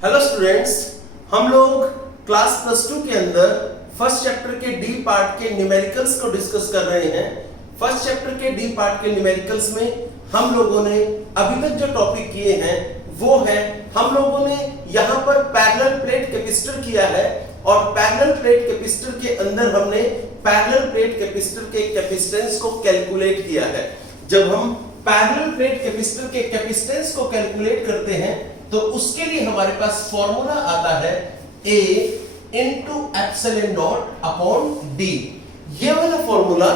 Hello students, हम लोग class +2 के अंदर फर्स्ट चैप्टर के डी पार्ट के न्यूमेरिकल्स को डिस्कस कर रहे हैं। फर्स्ट चैप्टर के डी पार्ट के न्यूमेरिकल्स में हम लोगों ने अभी तक जो टॉपिक किए हैं वो है, हम लोगों ने यहाँ पर पैरेलल प्लेट कैपेसिटर किया है और पैरेलल प्लेट कैपेसिटर के अंदर हमने पैरेलल प्लेट कैपेसिटर के कैपेसिटेंस को कैलकुलेट किया है। जब हम पैरेलल प्लेट कैपेसिटर के कैपेसिटेंस को कैलकुलेट करते हैं तो उसके लिए हमारे पास फॉर्मूला आता है A into epsilon not upon D। ये वाला फॉर्मूला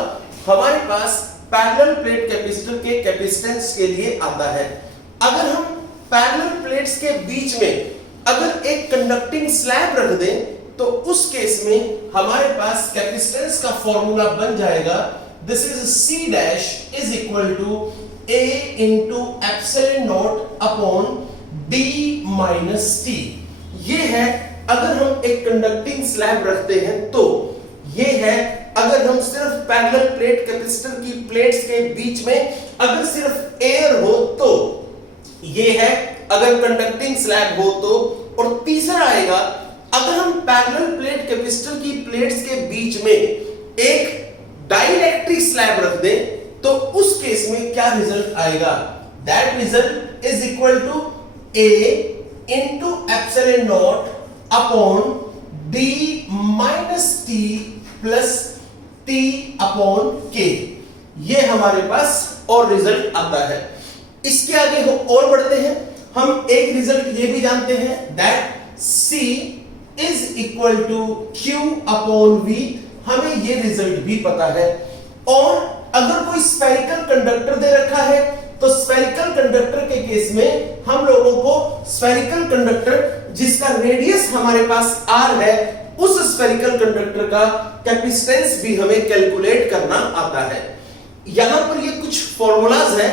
हमारे पास पैरेलल प्लेट कैपेसिटर के कैपेसिटेंस के लिए आता है। अगर हम पैरेलल प्लेट्स के बीच में अगर एक कंडक्टिंग स्लैब रख दें तो उस केस में हमारे पास कैपेसिटेंस का फॉर्मूला बन जाएगा, this is C dash is equal to A into epsilon not upon D minus T। ये है अगर हम एक कंडक्टिंग स्लैब रखते हैं तो, ये है अगर हम सिर्फ पैरेलल प्लेट कैपेसिटर की प्लेट्स के बीच में अगर सिर्फ एयर हो तो, ये है अगर कंडक्टिंग स्लैब हो तो, और तीसरा आएगा अगर हम पैरेलल प्लेट कैपेसिटर की प्लेट्स के बीच में एक डाइलेक्ट्रिक स्लैब रख दें तो उस केस में क्या रिजल्ट आएगा, that result is equal to A into epsilon not upon D minus T plus T upon K। ये हमारे पास और रिजल्ट आता है। इसके आगे हम और बढ़ते हैं, हम एक रिजल्ट ये भी जानते हैं that C is equal to Q upon V। हमें ये रिजल्ट भी पता है। और अगर कोई स्फेरिकल कंडक्टर दे रखा है तो स्फेरिकल कंडक्टर के केस में हम लोगों को स्फेरिकल कंडक्टर जिसका रेडियस हमारे पास r है उस स्फेरिकल कंडक्टर का कैपेसिटेंस भी हमें कैलकुलेट करना आता है। यहां पर ये कुछ फॉर्मूलाज हैं,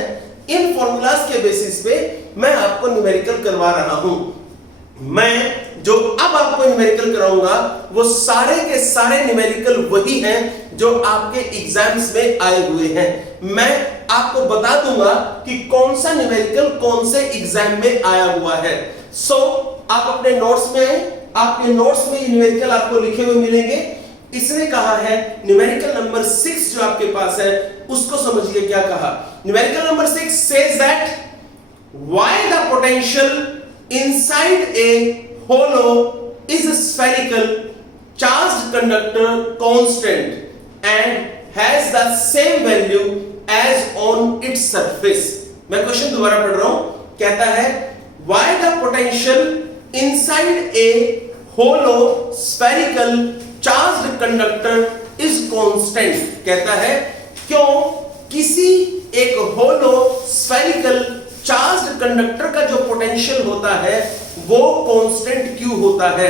इन फॉर्मूलाज के बेसिस पे मैं आपको न्यूमेरिकल करवा रहा हूं। मैं जो अब आपको न्यूमेरिकल कराऊंगा वो सारे के सारे न्यूमेरिकल वही हैं जो आपके एग्जाम्स में आए हुए हैं। मैं आपको बता दूंगा कि कौन सा न्यूमेरिकल कौन से एग्जाम में आया हुआ है। सो आप अपने नोट्स में आए, आपके नोट्स में न्यूमेरिकल आपको लिखे हुए मिलेंगे। इसने कहा है न्यूमेरिकल नंबर 6 जो आपके पास है उसको समझिए क्या कहा। Numerical number 6 says that why the potential inside a hollow is spherical charged conductor constant and has the same value as on its surface। मैं क्वेश्चन दोबारा पढ़ रहा हूं, कहता है why the potential inside a hollow spherical charged conductor is constant। कहता है क्यों किसी एक होलो स्फेरिकल चार्ज्ड कंडक्टर का जो पोटेंशियल होता है वो कांस्टेंट क्यों होता है,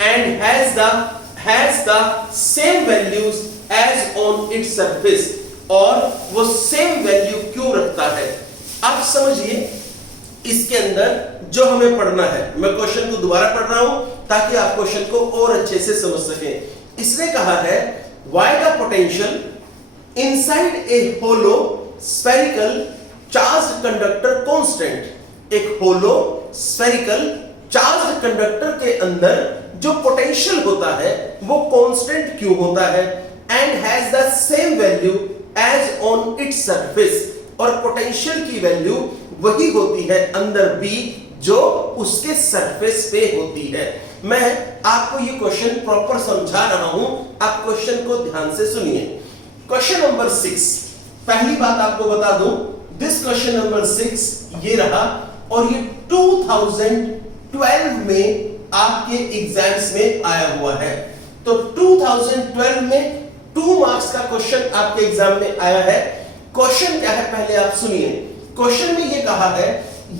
and has the same values as on its surface, और वो सेम वैल्यू क्यों रखता है। आप समझिए इसके अंदर जो हमें पढ़ना है, मैं क्वेश्चन को दोबारा पढ़ रहा हूं ताकि आप क्वेश्चन को और अच्छे से समझ सकें। इसने कहा है why the potential inside a hollow spherical charged conductor constant. एक होलो स्फेरिकल चार्ज्ड कंडक्टर के अंदर जो पोटेंशियल होता है वो कांस्टेंट क्यों होता है, and has the same value as on its surface, और पोटेंशियल की वैल्यू वही होती है अंदर B जो उसके सरफेस पे होती है। मैं आपको ये क्वेश्चन प्रॉपर समझा रहा हूं, आप क्वेश्चन को ध्यान से सुनिए। क्वेश्चन नंबर 6, पहली बात आपको बता दूं, दिस क्वेश्चन नंबर 6 ये रहा और ये 2012 में आपके एग्जाम्स में आया हुआ है। तो 2012 में 2 मार्क्स का क्वेश्चन आपके एग्जाम में आया है। क्वेश्चन क्या है पहले आप सुनिए। क्वेश्चन में ये कहा है,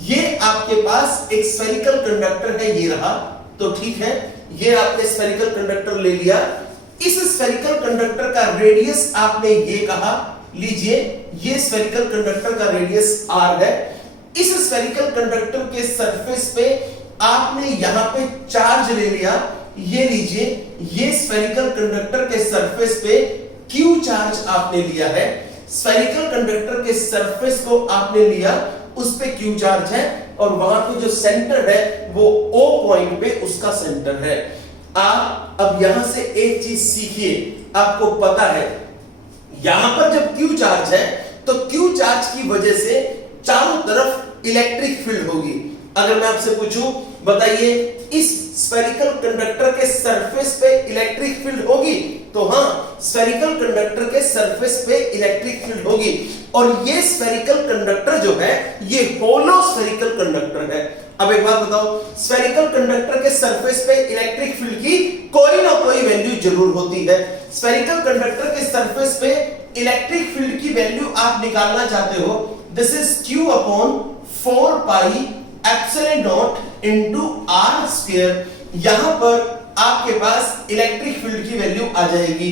ये आपके पास एक स्फेरिकल कंडक्टर है, ये रहा, तो ठीक है, ये आपने स्फेरिकल कंडक्टर ले लिया। इस स्फेरिकल कंडक्टर का रेडियस आपने ये कहा, लीजिए ये स्फेरिकल कंडक्टर का रेडियस r है। इस स्फेरिकल कंडक्टर के सरफेस पे आपने यहां पे चार्ज ले लिया, ये लीजिए ये स्फेरिकल कंडक्टर के सरफेस पे q चार्ज आपने लिया है। स्फेरिकल कंडक्टर के सरफेस को आपने लिया, उस पे q चार्ज है, और वहां पे जो सेंटर है वो O पॉइंट पे उसका सेंटर है। आप अब यहां से एक चीज सीखिए, आपको पता है यहां पर जब Q चार्ज है तो Q चार्ज की वजह से चारों तरफ इलेक्ट्रिक फील्ड होगी। अगर मैं आपसे पूछूं बताइए इस स्फेरिकल कंडक्टर के सरफेस पे इलेक्ट्रिक फील्ड होगी, तो हां स्फेरिकल कंडक्टर के सरफेस पे इलेक्ट्रिक फील्ड होगी। और ये स्फेरिकल कंडक्टर जो है ये होलो स्फेरिकल कंडक्टर है। अब एक बात बताओ, स्फेरिकल कंडक्टर के सरफेस पे इलेक्ट्रिक फील्ड की कोई ना कोई वैल्यू जरूर होती है। स्फेरिकल कंडक्टर के सरफेस पे इलेक्ट्रिक फील्ड की वैल्यू आप निकालना चाहते हो, this is Q upon 4 pi epsilon not into r square. यहां पर आपके पास इलेक्ट्रिक फील्ड की वैल्यू आ जाएगी।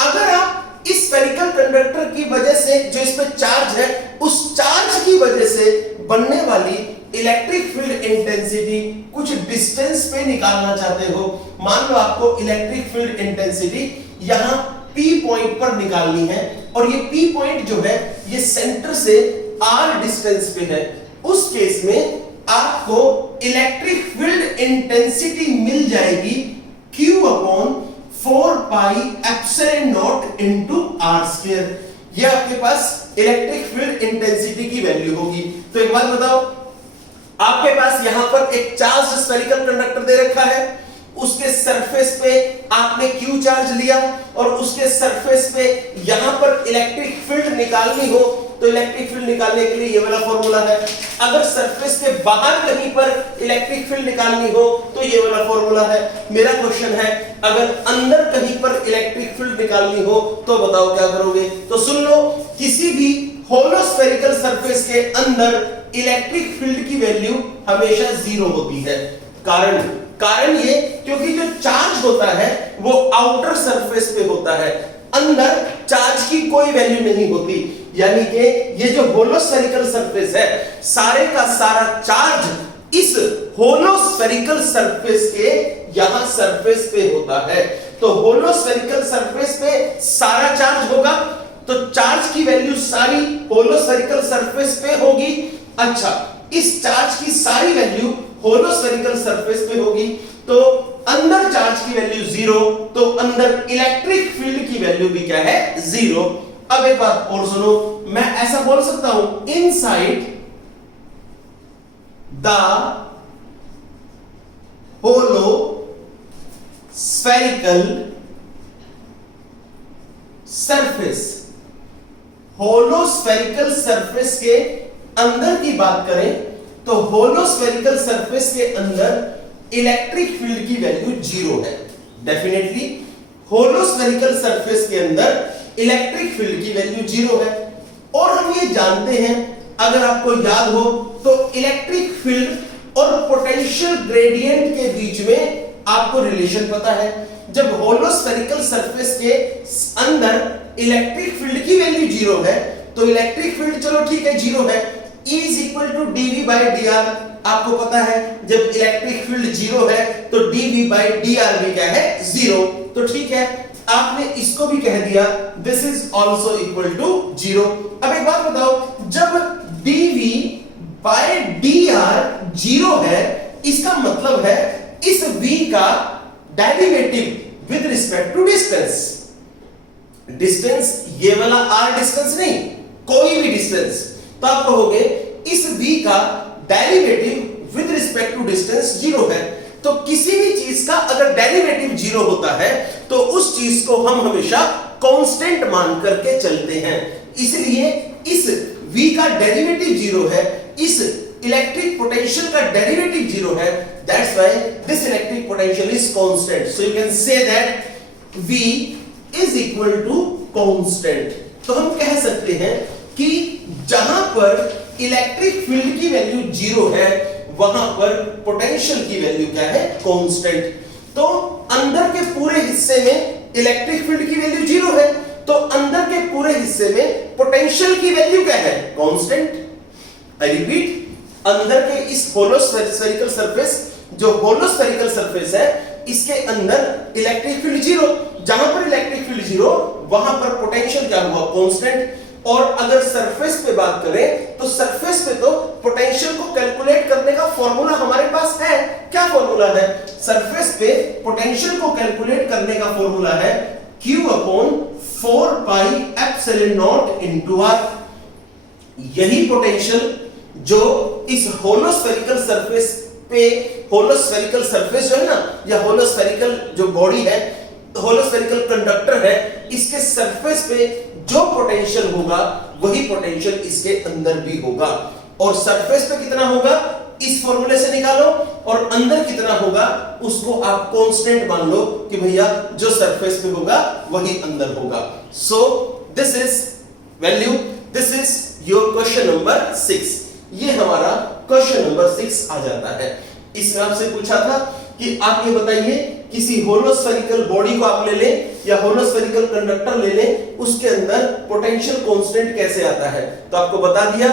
अगर आप इस स्फेरिकल कंडक्टर की वजह से जो इस पे चार्ज है उस चार्ज की वजह से बनने वाली इलेक्ट्रिक फील्ड इंटेंसिटी कुछ डिस्टेंस पे निकालना चाहते हो, मान लो आपको इलेक्ट्रिक फील्ड इंटेंसिटी यहां P पॉइंट पर निकालनी है और ये P पॉइंट जो है ये सेंटर से R डिस्टेंस पे है, उस केस में आपको इलेक्ट्रिक फील्ड इंटेंसिटी मिल जाएगी Q upon 4 pi epsilon not into r square. ये आपके पास इलेक्ट्रिक फील्ड इंटेंसिटी की वैल्यू होगी। तो एक बात बताओ, आपके पास यहां पर एक चार्ज स्फेरिकल कंडक्टर दे रखा है, उसके सरफेस पे आपने Q चार्ज लिया और उसके सरफेस पे यहां पर इलेक्ट्रिक फील्ड निकालनी हो तो इलेक्ट्रिक फील्ड निकालने के लिए ये वाला फॉर्मूला है। अगर सरफेस के बाहर कहीं पर इलेक्ट्रिक फील्ड निकालनी हो तो ये वाला फॉर्मूला है। मेरा क्वेश्चन है अगर अंदर कहीं पर इलेक्ट्रिक फील्ड निकालनी हो तो बताओ क्या करोगे। तो सुन लो, किसी भी होलो स्फेरिकल सरफेस के अंदर इलेक्ट्रिक फील्ड की वैल्यू हमेशा 0 होती है। कारण ये क्योंकि जो चार्ज होता है वो आउटर सरफेस पे होता है, अंदर चार्ज की कोई वैल्यू नहीं होती। यानी कि ये जो होलो स्फेरिकल सरफेस है सारे का सारा चार्ज इस होलो स्फेरिकल सरफेस के यहां सरफेस पे होता है। तो होलो स्फेरिकल सरफेस पे सारा चार्ज होगा तो चार्ज की वैल्यू सारी होलो स्फेरिकल सरफेस पे होगी। अच्छा, इस चार्ज की सारी वैल्यू होलो स्फेरिकल सरफेस पे होगी तो अंदर चार्ज की वैल्यू 0, तो अंदर इलेक्ट्रिक फील्ड की वैल्यू भी क्या है 0। अब एक बात और सुनो, मैं ऐसा बोल सकता हूं inside the hollow spherical surface, hollow spherical surface के अंदर की बात करें तो होलो स्फेरिकल सरफेस के अंदर इलेक्ट्रिक फील्ड की वैल्यू 0 है। डेफिनेटली होलो स्फेरिकल सरफेस के अंदर इलेक्ट्रिक फील्ड की वैल्यू 0 है। और हम ये जानते हैं, अगर आपको याद हो तो इलेक्ट्रिक फील्ड और पोटेंशियल ग्रेडियंट के बीच में आपको रिलेशन पता है। जब होलो स्फेरिकल सरफेस के अंदर इलेक्ट्रिक फील्ड की वैल्यू 0 है तो इलेक्ट्रिक फील्ड चलो ठीक है 0 है, E is equal to dV by dr। आपको पता है जब इलेक्ट्रिक फील्ड 0 है तो dV by dr भी क्या है 0। तो ठीक है, आपने इसको भी कह दिया this is also equal to 0। अब एक बात बताओ, जब dV by dr 0 है इसका मतलब है इस V का derivative with respect to distance, distance ये वाला r डिस्टेंस नहीं, कोई भी डिस्टेंस, तो आप कहोगे इस v का derivative with respect to distance 0 है। तो किसी भी चीज का अगर डेरिवेटिव 0 होता है तो उस चीज को हम हमेशा कांस्टेंट मान करके चलते हैं। इसलिए इस v का डेरिवेटिव 0 है, इस इलेक्ट्रिक पोटेंशियल का डेरिवेटिव 0 है, that's why this electric potential is constant. So you can say that v is equal to constant. तो हम कह सकते हैं कि जहां पर इलेक्ट्रिक फील्ड की वैल्यू 0 है वहां पर पोटेंशियल की वैल्यू क्या है कांस्टेंट। तो अंदर के पूरे हिस्से में इलेक्ट्रिक फील्ड की वैल्यू 0 है तो अंदर के पूरे हिस्से में पोटेंशियल की वैल्यू क्या है कांस्टेंट। आई रिपीट, अंदर के इस होलो स्फेरिकल सरफेस, जो होलो स्फेरिकल सरफेस है इसके अंदर इलेक्ट्रिक फील्ड 0, जहां पर इलेक्ट्रिक फील्ड 0 वहां पर पोटेंशियल क्या हुआ कांस्टेंट। और अगर सरफेस पे बात करें तो सरफेस पे तो पोटेंशियल को कैलकुलेट करने का फॉर्मूला हमारे पास है। क्या फॉर्मूला है? सरफेस पे पोटेंशियल को कैलकुलेट करने का फॉर्मूला है Q upon 4 pi epsilon not into R। यही पोटेंशियल जो इस होलोस्फेरिकल सरफेस पे, होलोस्फेरिकल सरफेस जो है ना, या होलोस्फेरिकल जो बॉडी है, होलोस्फेरिकल कंडक्टर है, इसके सरफेस पे जो पोटेंशियल होगा वही पोटेंशियल इसके अंदर भी होगा। और सरफेस पे कितना होगा इस फॉर्मूले से निकालो, और अंदर कितना होगा उसको आप कांस्टेंट मान लो कि भैया जो सरफेस पे होगा वही अंदर होगा। So this is value, this is your question number 6। ये हमारा क्वेश्चन नंबर 6 आ जाता है। इसमें आपसे पूछा था कि आप ये बताइए किसी होलोस्फेरिकल बॉडी को आप ले लें या होलोस्फेरिकल कंडक्टर ले लें, उसके अंदर पोटेंशियल कांस्टेंट कैसे आता है। तो आपको बता दिया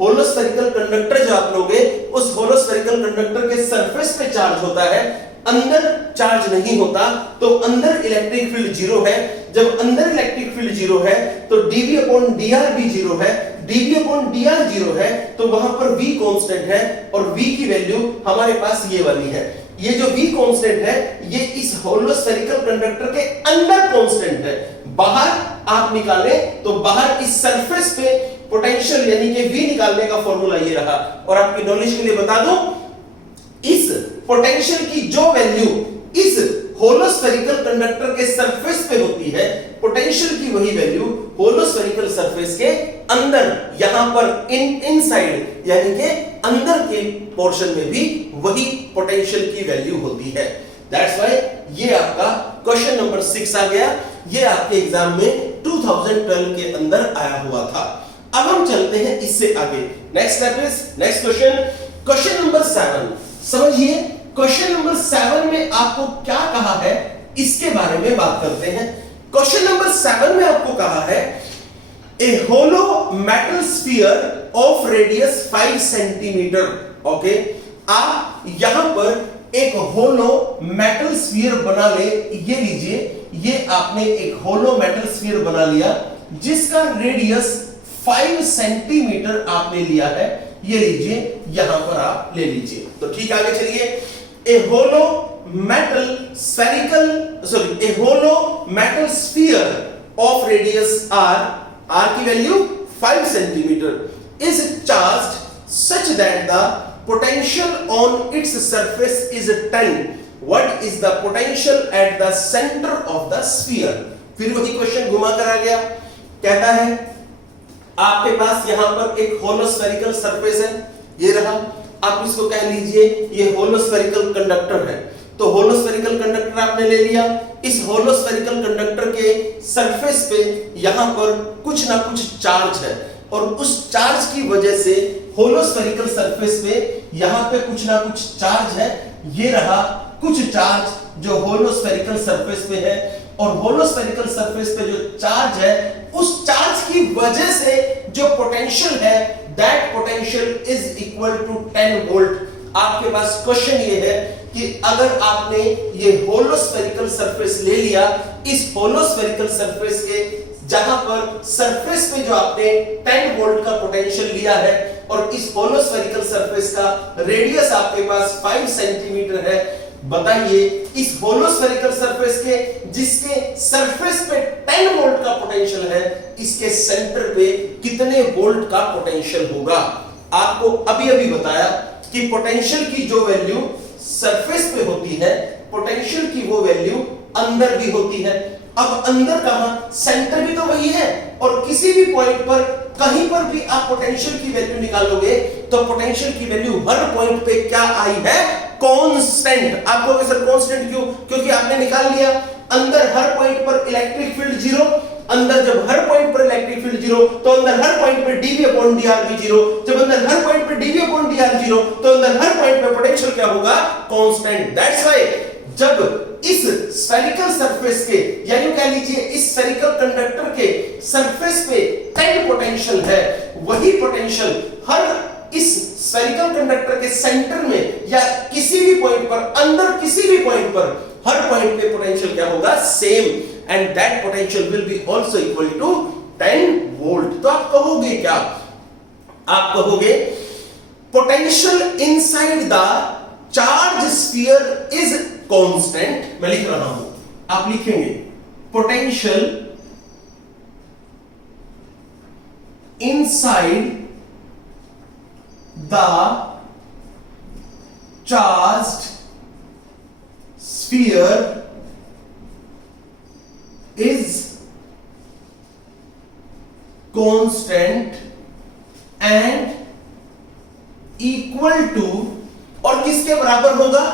होलोस्फेरिकल कंडक्टर जो आप लोगे, उस होलोस्फेरिकल कंडक्टर के सरफेस पे चार्ज होता है, अंदर चार्ज नहीं होता, तो अंदर इलेक्ट्रिक फील्ड जीरो है। जब अंदर इलेक्ट्रिक फील्ड जीरो है तो dv अपॉन dr भी जीरो है। dv अपॉन dr जीरो है तो वहां पर v कांस्टेंट है, और v की वैल्यू हमारे पास ये वाली है। ये जो v कांस्टेंट है ये इस होलोस्फेरिकल कंडक्टर के अंदर कांस्टेंट है। बाहर आप निकालें तो बाहर इस सरफेस पे पोटेंशियल यानी कि v निकालने का फॉर्मूला ये रहा। और आपकी नॉलेज के लिए बता दूं, इस पोटेंशियल की जो वैल्यू इस होलोस्फेरिकल कंडक्टर के सरफेस पे होती है, पोटेंशियल की वही वैल्यू होलोस्फेरिकल सरफेस के अंदर, यहां पर इनसाइड यानी कि अंदर के पोर्शन में भी वही पोटेंशियल की वैल्यू होती है। दैट्स व्हाई ये आपका क्वेश्चन नंबर 6 आ गया। ये आपके एग्जाम में 2012 के अंदर आया हुआ था। अब हम चलते हैं इससे आगे। Next step is next question, question number 7। समझिए क्वेश्चन नंबर 7 में आपको क्या कहा है इसके बारे में बात करते हैं। क्वेश्चन नंबर 7 में आपको कहा है a hollow metal sphere of radius 5 centimetre. Okay, आप यहां पर एक होलो मेटल स्फीयर बना ले। ये लीजिए, ये आपने एक होलो मेटल स्फीयर बना लिया जिसका रेडियस 5 सेंटीमीटर आपने लिया है। ये लीजिए, यहां पर आप ले लीजिए। तो ठीक, आगे चलिए। A hollow metal sphere of radius r की value 5 centimetre is charged such that the potential on its surface is 10। What is the potential at the centre of the sphere. फिर वही क्वेश्चन घुमा कर आ गया। कहता है आपके पास यहां पर एक होलोस्फेरिकल सरफेस है, ये रहा। आप इसको कह लीजिए ये होलोस्फेरिकल कंडक्टर है। तो होलोस्फेरिकल कंडक्टर आपने ले लिया। इस होलोस्फेरिकल कंडक्टर के सरफेस पे यहां पर कुछ ना कुछ चार्ज है, और उस चार्ज की वजह से होलोस्फेरिकल सरफेस पे यहां पे कुछ ना कुछ चार्ज है। ये रहा कुछ चार्ज जो होलोस्फेरिकल सरफेस पे है, और होलोस्फेरिकल सरफेस पे जो चार्ज है, उस चार्ज की वजह से जो पोटेंशियल है, that potential is equal to 10 volt. आपके पास क्वेश्चन ये है कि अगर आपने ये होलोस्फेरिकल सरफेस ले लिया, इस होलोस्फेरिकल सरफेस के जहां पर सरफेस पे जो आपने 10 वोल्ट का पोटेंशियल लिया है, और इस होलोस्फेरिकल सरफेस का रेडियस आपके पास 5 सेंटीमीटर है, बताइए इस होलोस्फेरिकल सरफेस के जिसके सरफेस पे 10 वोल्ट का पोटेंशियल है, इसके सेंटर पे कितने वोल्ट का पोटेंशियल होगा। आपको अभी अभी बताया कि पोटेंशियल की जो वैल्यू सरफेस पे होती है, पोटेंशियल की वो वैल्यू अंदर भी होती है। अब अंदर कहां, सेंटर भी तो वही है, और किसी भी पॉइंट पर कहीं पर भी आप पोटेंशियल की वैल्यू निकालोगे तो पोटेंशियल की वैल्यू हर पॉइंट पे क्या आई है, कांस्टेंट। आप कहोगे सर कांस्टेंट क्यों? क्योंकि आपने निकाल लिया अंदर हर पॉइंट पर इलेक्ट्रिक फील्ड जीरो। अंदर जब हर पॉइंट पर इलेक्ट्रिक फील्ड जीरो, तो अंदर हर पॉइंट पर dv अपॉन dr भी जीरो। जब अंदर हर पॉइंट पर dv अपॉन dr जीरो, तो अंदर हर पॉइंट पर पोटेंशियल क्या होगा, कांस्टेंट। दैट्स व्हाई जब इस स्फेरिकल सरफेस के, यानी कह लीजिए इस स्फेरिकल कंडक्टर के सरफेस पे 10 पोटेंशियल है, वही पोटेंशियल हर इस स्फेरिकल कंडक्टर के सेंटर में या किसी भी पॉइंट पर, अंदर किसी भी पॉइंट पर, हर पॉइंट पे पोटेंशियल क्या होगा, same, and that potential will be also equal to 10 volt. तो आप कहोगे क्या? आप कहोगे potential inside the charge sphere is constant. मैं लिख रहा हूं, आप लिखेंगे potential inside the charged sphere is constant and equal to, और किसके बराबर होगा?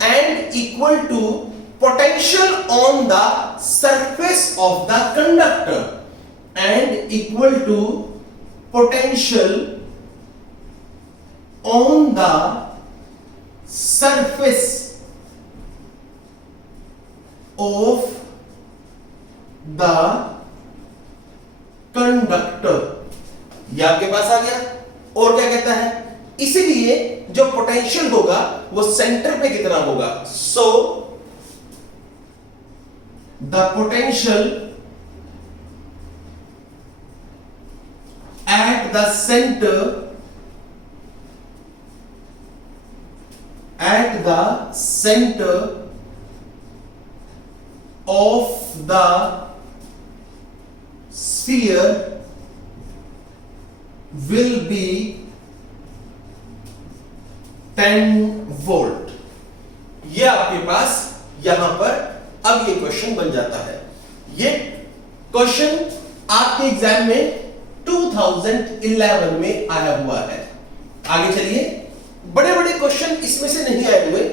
and equal to potential on the surface of the conductor, and equal to potential on the surface of the conductor। ये आपके पास आ गया। और क्या कहता है? इसीलिए जो पोटेंशियल होगा वो सेंटर पे कितना होगा? So the potential at the centre, eight the centre of the sphere will be 10 volt. ये आपके पास यहां पर अब ये क्वेश्चन बन जाता है। ये क्वेश्चन आपके एग्जाम में 2011 में आया हुआ है। आगे चलिए, बड़े बड़े क्वेश्चन इसमें से नहीं आए हुए,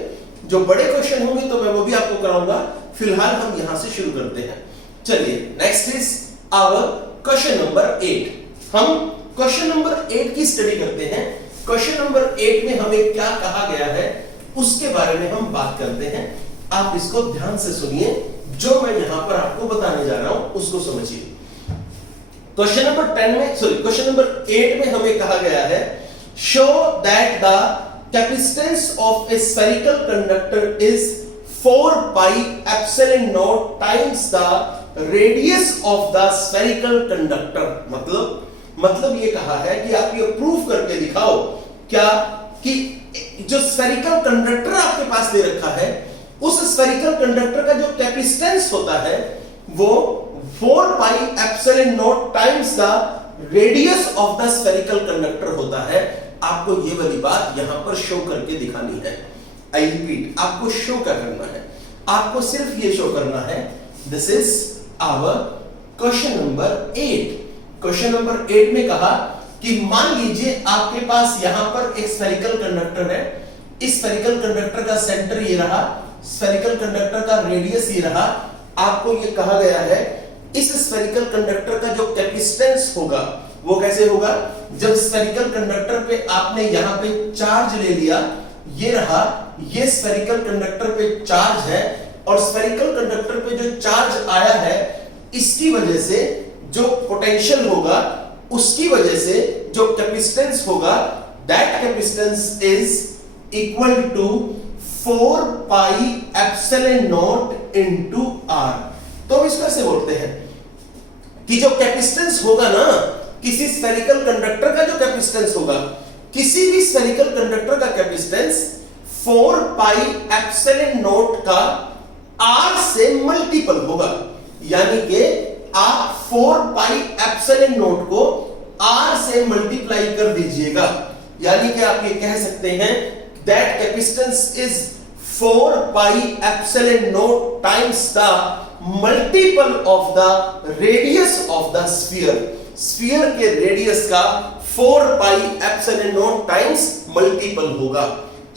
जो बड़े क्वेश्चन होंगे तो मैं वो भी आपको कराऊंगा। फिलहाल हम यहां से शुरू करते हैं। चलिए, next is our question number 8। हम क्वेश्चन नंबर 8 की स्टडी करते हैं। क्वेश्चन नंबर 8 में हमें क्या कहा गया है उसके बारे में हम बात करते हैं। आप इसको ध्यान से सुनिए, जो मैं यहां पर आपको बताने जा रहा हूं उसको समझिए। क्वेश्चन नंबर 10 में, सॉरी, क्वेश्चन नंबर 8 में हमें कहा गया है show that the capacitance of A spherical conductor is 4 pi epsilon naught times the radius of the spherical conductor। मतलब ये कहा है कि आप ये प्रूफ करके दिखाओ क्या कि जो स्फेरिकल कंडक्टर आपके पास दे रखा है उस स्फेरिकल कंडक्टर का जो कैपेसिटेंस होता है वो 4 pi epsilon naught times the radius of the spherical conductor होता है। आपको ये वाली बात यहां पर शो करके दिखानी है। आई रिपीट, आपको शो क्या करना है? आपको सिर्फ ये शो करना है। This is our question number 8। Question number 8 में कहा कि मान लीजिए आपके पास यहां पर एक स्फेरिकल कंडक्टर है। इस स्फेरिकल कंडक्टर का सेंटर ये रहा, स्फेरिकल कंडक्टर का रेडियस ये रहा। आपको ये कहा गया है इस स्फेरिकल कंडक्टर का जो कैपेसिटेंस होगा वो कैसे होगा? जब स्फेरिकल कंडक्टर पे आपने यहां पे चार्ज ले लिया, ये रहा, ये स्फेरिकल कंडक्टर पे चार्ज है, और स्फेरिकल कंडक्टर पे जो चार्ज आया है इसकी वजह से जो पोटेंशियल होगा उसकी वजह से जो कैपेसिटेंस होगा, that capacitance is equal to 4 pi epsilon naught into r। तो हम इसको ऐसे बोलते हैं कि जो कैपेसिटेंस होगा ना, किसी स्फेरिकल कंडक्टर का जो कैपेसिटेंस होगा, किसी भी स्फेरिकल कंडक्टर का कैपेसिटेंस 4 pi epsilon naught का r से मल्टीपल होगा। यानी कि आप 4 pi epsilon naught को r से मल्टीप्लाई कर दीजिएगा। यानी कि आप ये कह सकते हैं that capacitance is 4 pi epsilon naught times the multiple of the radius of the sphere। Sphere के रेडियस का 4 pi epsilon naught times multiple होगा।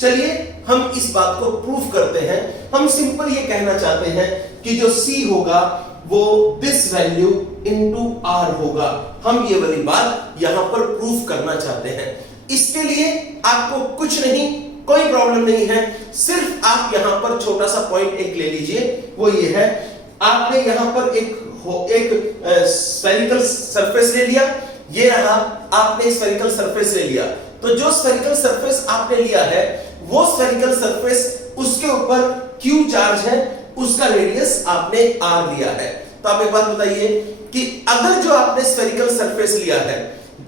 चलिए हम इस बात को प्रूफ करते हैं। हम सिंपल ये कहना चाहते हैं कि जो C होगा वो दिस वैल्यू इनटू R होगा। हम ये वाली बात यहां पर प्रूफ करना चाहते हैं। इसके लिए आपको कुछ नहीं, कोई प्रॉब्लम नहीं है, सिर्फ आप यहां पर छोटा सा पॉइंट एक ले लीजिए। वो ये है, आपने यहां पर एक स्फेरिकल सरफेस ले लिया, ये रहा, आपने स्फेरिकल सरफेस ले लिया। तो जो स्फेरिकल सरफेस आपने लिया है वो स्फेरिकल सरफेस, उसके ऊपर Q चार्ज है, उसका रेडियस आपने R लिया है। तो आप एक बात बताइए, कि अगर जो आपने स्फेरिकल सरफेस लिया है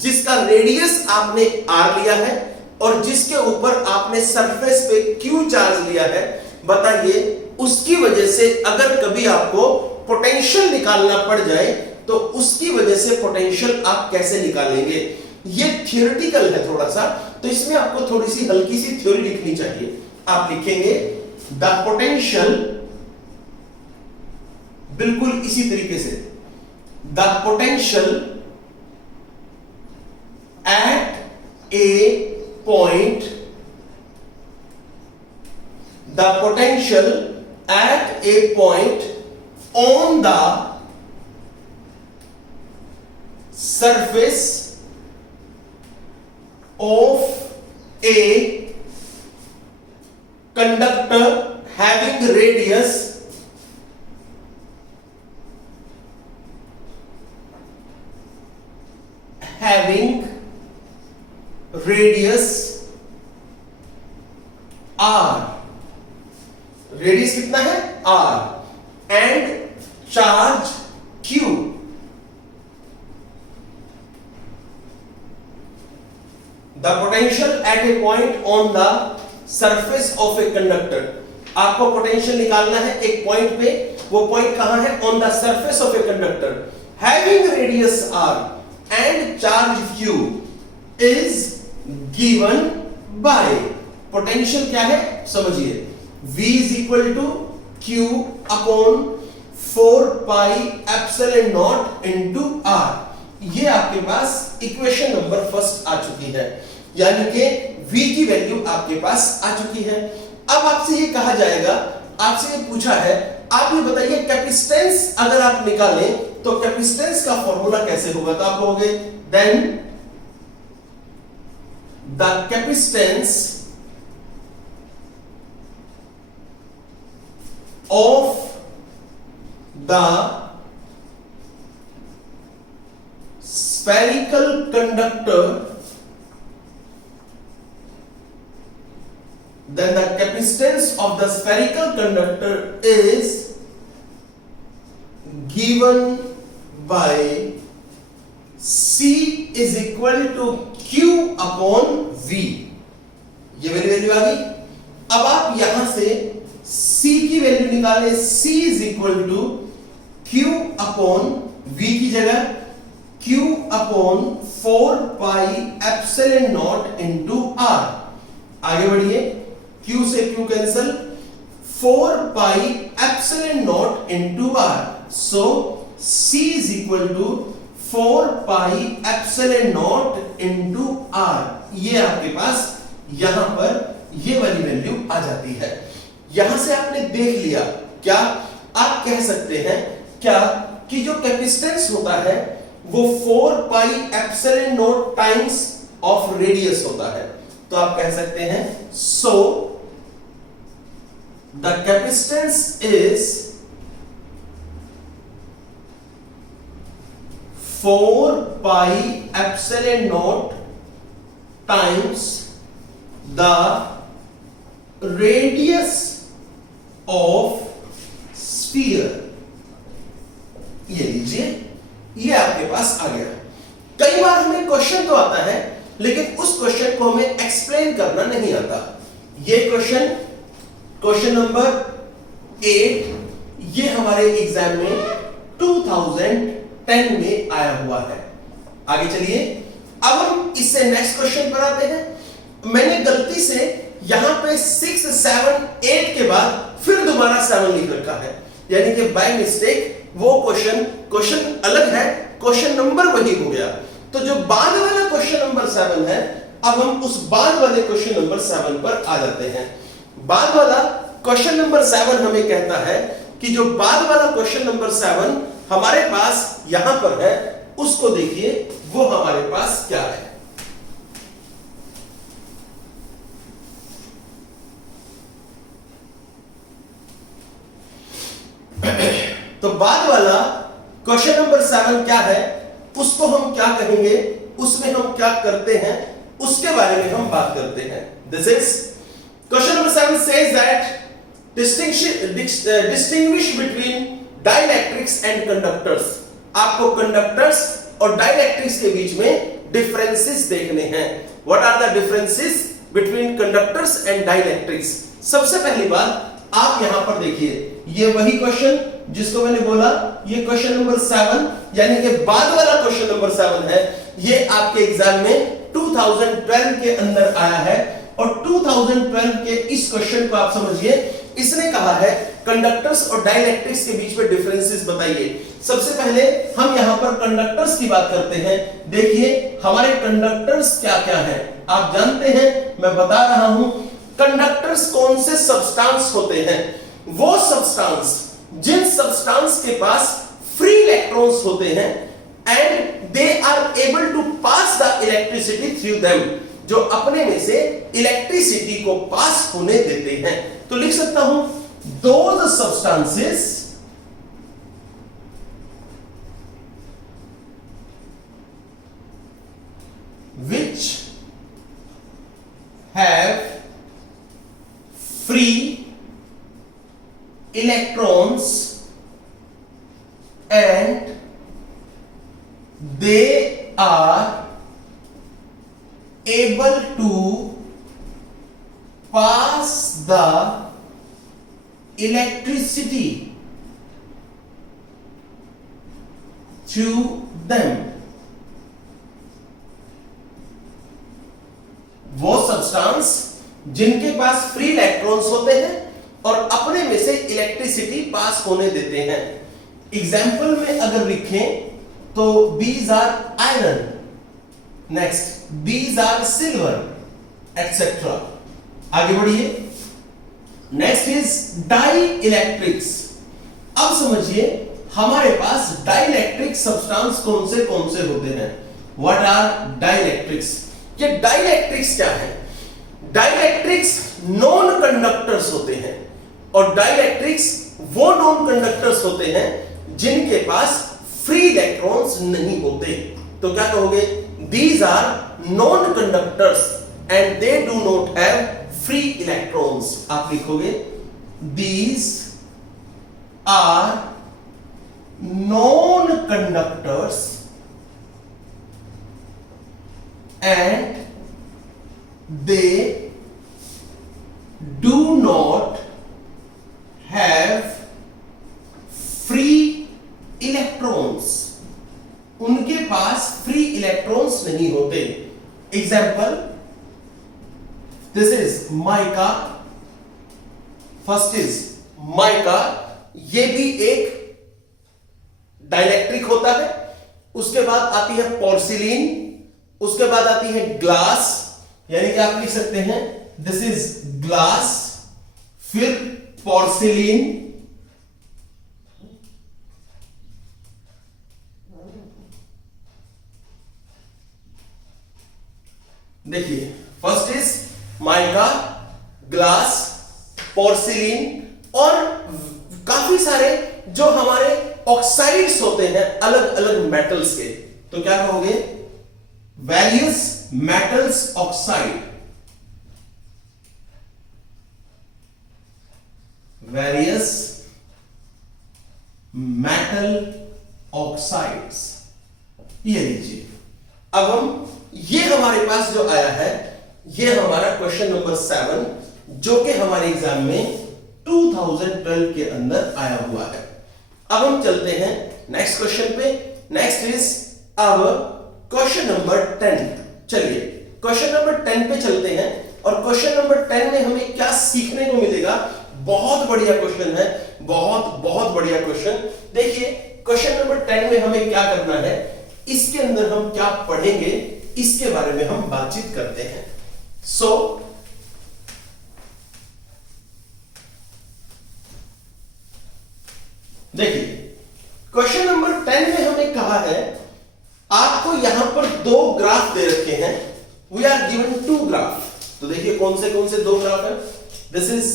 जिसका रेडियस आपने r लिया है और जिसके ऊपर आपने सरफेस पे q चार्ज लिया है, बताइए उसकी वजह से अगर कभी आपको पोटेंशियल निकालना पड़ जाए तो उसकी वजह से पोटेंशियल आप कैसे निकालेंगे। ये थियोरेटिकल है थोड़ा सा, तो इसमें आपको थोड़ी सी हल्की सी थ्योरी लिखनी चाहिए। आप लिखेंगे द पोटेंशियल, बिल्कुल इसी तरीके से, the potential eight A point, the potential eight A point on the surface of a conductor having radius r, radius कितना है r, and charge q, the potential at a point on the surface of a conductor। आपको potential निकालना है एक point पे, वो point कहां है, on the surface of a conductor having radius r and charge q is given by, potential क्या है समझिए, v is equal to q upon 4 pi epsilon not into r। ये आपके पास इक्वेशन नंबर फर्स्ट आ चुकी है, यानी कि v की वैल्यू आपके पास आ चुकी है। अब आपसे ये कहा जाएगा, आपसे ये पूछा है, आप ये बताइए कैपेसिटेंस अगर आप निकालें तो कैपेसिटेंस का फॉर्मूला कैसे होगा, तो आप कहोगे then the capacitance of the spherical conductor, then the capacitance of the spherical conductor is given by C is equal to Q upon V। ये वैल्यू आ गई। अब आप यहां से C की वैल्यू निकालें, C is equal to Q upon V की जगह Q upon 4 pi epsilon not into r। आगे बढ़िए, Q से Q cancel, 4 pi epsilon not into r, so C is equal to 4 pi epsilon not into r। ये आपके पास यहां पर ये वाली वैल्यू आ जाती है। यहां से आपने देख लिया, क्या आप कह सकते हैं क्या कि जो कैपेसिटेंस होता है वो 4 pi epsilon not times of radius होता है, तो आप कह सकते हैं so the capacitance is 4 pi epsilon not times the radius of sphere. ये लीजिए, ये आपके पास आ गया। कई बार हमें क्वेश्चन तो आता है लेकिन उस क्वेश्चन को हमें एक्सप्लेन करना नहीं आता। ये क्वेश्चन नंबर 8 ये हमारे एग्जाम में 2010 में आया हुआ है। आगे चलिए, अब हम इससे नेक्स्ट क्वेश्चन पर आते हैं। मैंने गलती से यहां पे 6, 7, 8 के बाद फिर दोबारा 7 लिख रखा है, यानी कि बाय मिस्टेक वो क्वेश्चन अलग है, क्वेश्चन नंबर वही हो गया। तो जो बाद वाला क्वेश्चन नंबर 7 है, अब हम उस बाद वाले क्वेश्चन नंबर 7 पर आ जाते हैं। बाद वाला क्वेश्चन नंबर 7 हमें कहता है कि जो बाद वाला क्वेश्चन नंबर 7 हमारे पास यहां पर है, उसको देखिए वो हमारे पास क्या है। तो बाद वाला क्वेश्चन नंबर 7 क्या है, उसको हम क्या कहेंगे, उसमें हम क्या करते हैं, उसके बारे में हम बात करते हैं। This is question number 7 says that distinguish between dielectrics and conductors। आपको कंडक्टर्स और डाइलेक्ट्रिक्स के बीच में डिफरेंसेस देखने हैं। What are the differences between conductors and dielectrics? सबसे पहली बात आप यहां पर देखिए, ये वही क्वेश्चन जिसको मैंने बोला ये क्वेश्चन नंबर 7 यानी कि बाद वाला क्वेश्चन नंबर 7 है। ये आपके एग्जाम में 2012 के अंदर आया है और 2012 के इस क्वेश्चन को आप समझिए, इसने कहा है कंडक्टर्स और डाइलेक्ट्रिक्स के बीच में डिफरेंसेस बताइए। सबसे पहले हम यहां पर कंडक्टर्स की बात करते हैं। देखिए हमारे कंडक्टर्स क्या क्या हैं, आप जानते हैं, मैं बता रहा हूं। कंडक्टर्स कौन से सब्सटेंस होते हैं? वो सब्सटेंस जिन सब्सटेंस के पास फ्री इलेक्ट्रॉन्स होते हैं and they are able to pass the electricity through them, जो अपने में से इलेक्ट्रिसिटी को पास होने देते हैं। तो लिख सकता हूं those substances which have free electrons and they are able to pass the electricity through them, वो सब्सटेंस जिनके पास फ्री इलेक्ट्रॉन्स होते हैं और अपने में से इलेक्ट्रिसिटी पास होने देते हैं। एग्जाम्पल में अगर लिखें तो these are iron, next these are silver, etc. आगे बढ़िए। Next is dielectrics. अब समझिए हमारे पास डाइलेक्ट्रिक सब्सटेंस कौन से होते हैं? What are dielectrics? ये डाइलेक्ट्रिक्स क्या है? डाइलेक्ट्रिक्स नॉन कंडक्टर्स होते हैं और डाइलेक्ट्रिक्स वो नॉन कंडक्टर्स होते हैं जिनके पास फ्री इलेक्ट्रॉन्स नहीं होते। तो क्या कहोगे? These are non conductors and they do not have free electrons. आप लिखोगे these are non conductors and they do not have free electrons, उनके पास फ्री इलेक्ट्रॉन्स नहीं होते। Example, this is mica, first is mica, ये भी एक dielectric होता है। उसके बाद आती है पोर्सिलीन, उसके बाद आती है ग्लास, यानी कि आप लिख सकते हैं दिस इज ग्लास, फिर पोर्सिलीन, देखिए first is mica, glass, porcelain और काफी सारे जो हमारे ऑक्साइड्स होते हैं अलग अलग मेटल्स के। तो क्या कहोगे? Various metals oxide, various metal oxides, ये लीजिए। अब हम ये हमारे पास जो आया है ये हमारा क्वेश्चन नंबर 7 जो कि हमारे एग्जाम में 2012 के अंदर आया हुआ है। अब हम चलते हैं नेक्स्ट क्वेश्चन पे। नेक्स्ट इज अब क्वेश्चन नंबर 10। चलिए क्वेश्चन नंबर 10 पे चलते हैं और क्वेश्चन नंबर 10 में हमें क्या सीखने को मिलेगा? बहुत बढ़िया क्वेश्चन है, बहुत बढ़िया क्वेश्चन। देखिए क्वेश्चन नंबर 10 में हमें क्या करना है, इसके अंदर हम क्या पढ़ेंगे इसके बारे में हम बातचीत करते हैं। देखिए क्वेश्चन नंबर 10 में हमें कहा है आपको यहां पर दो ग्राफ दे रखे हैं। We are given 2 graph. तो देखिए कौन से दो ग्राफ है। दिस इज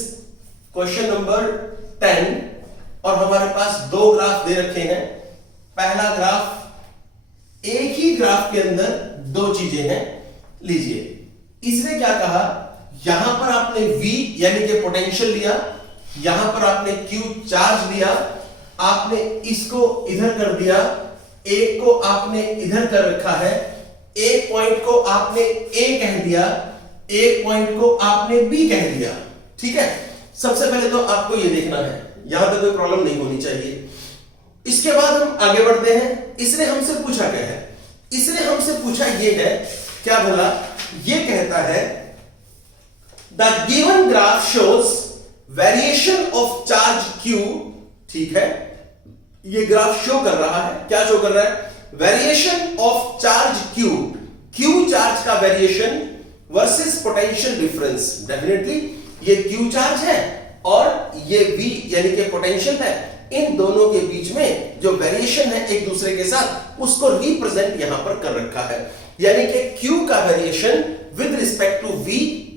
क्वेश्चन नंबर 10 और हमारे पास दो ग्राफ दे रखे हैं। पहला ग्राफ, एक ही ग्राफ के अंदर दो चीजें हैं। लीजिए इसने क्या कहा, यहां पर आपने V यानी कि पोटेंशियल लिया, यहां पर आपने Q चार्ज लिया, आपने इसको इधर कर दिया एक को आपने इधर कर रखा है, एक पॉइंट को आपने ए कह दिया, एक पॉइंट को आपने बी कह दिया। ठीक है, सबसे पहले तो आपको ये देखना है, यहां तक कोई प्रॉब्लम नहीं होनी चाहिए। इसके बाद हम आगे बढ़ते हैं। इसने हमसे पूछा क्या है? इसने हमसे पूछा ये है, क्या भला? ये कहता है the given graph shows variation of charge Q। ठीक है, ये ग्राफ शो कर रहा है, क्या शो कर रहा है? Variation of charge Q charge का variation versus potential difference. Definitely ये Q चार्ज है और ये V यानी कि पोटेंशियल है, इन दोनों के बीच में जो वेरिएशन है एक दूसरे के साथ, उसको रिप्रेजेंट यहां पर कर रखा है। यानी कि Q का variation with respect to V,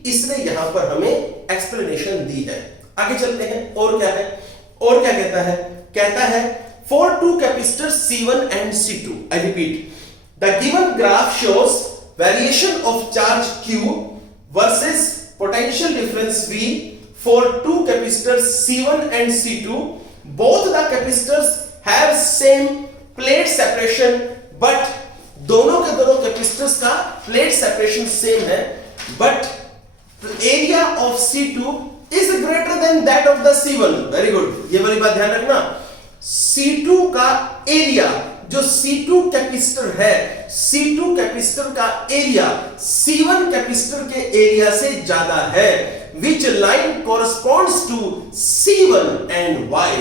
इसने यहां पर हमें एक्सप्लेनेशन दी है। आगे चलते हैं, और क्या है? और क्या कहता है? कहता है for two capacitors C1 and C2, I repeat, the given graph shows variation of charge Q versus potential difference V for two capacitors C1 and C2. Both the capacitors have same plate separation, but दोनों के दोनों capacitors का plate separation same है, but area of C2 is greater than that of the C1। Very good, ये वाली बात ध्यान रखना। C2 का एरिया, जो C2 कैपेसिटर है, C2 कैपेसिटर का एरिया C1 कैपेसिटर के एरिया से ज्यादा है। Which line corresponds to C1 and Y?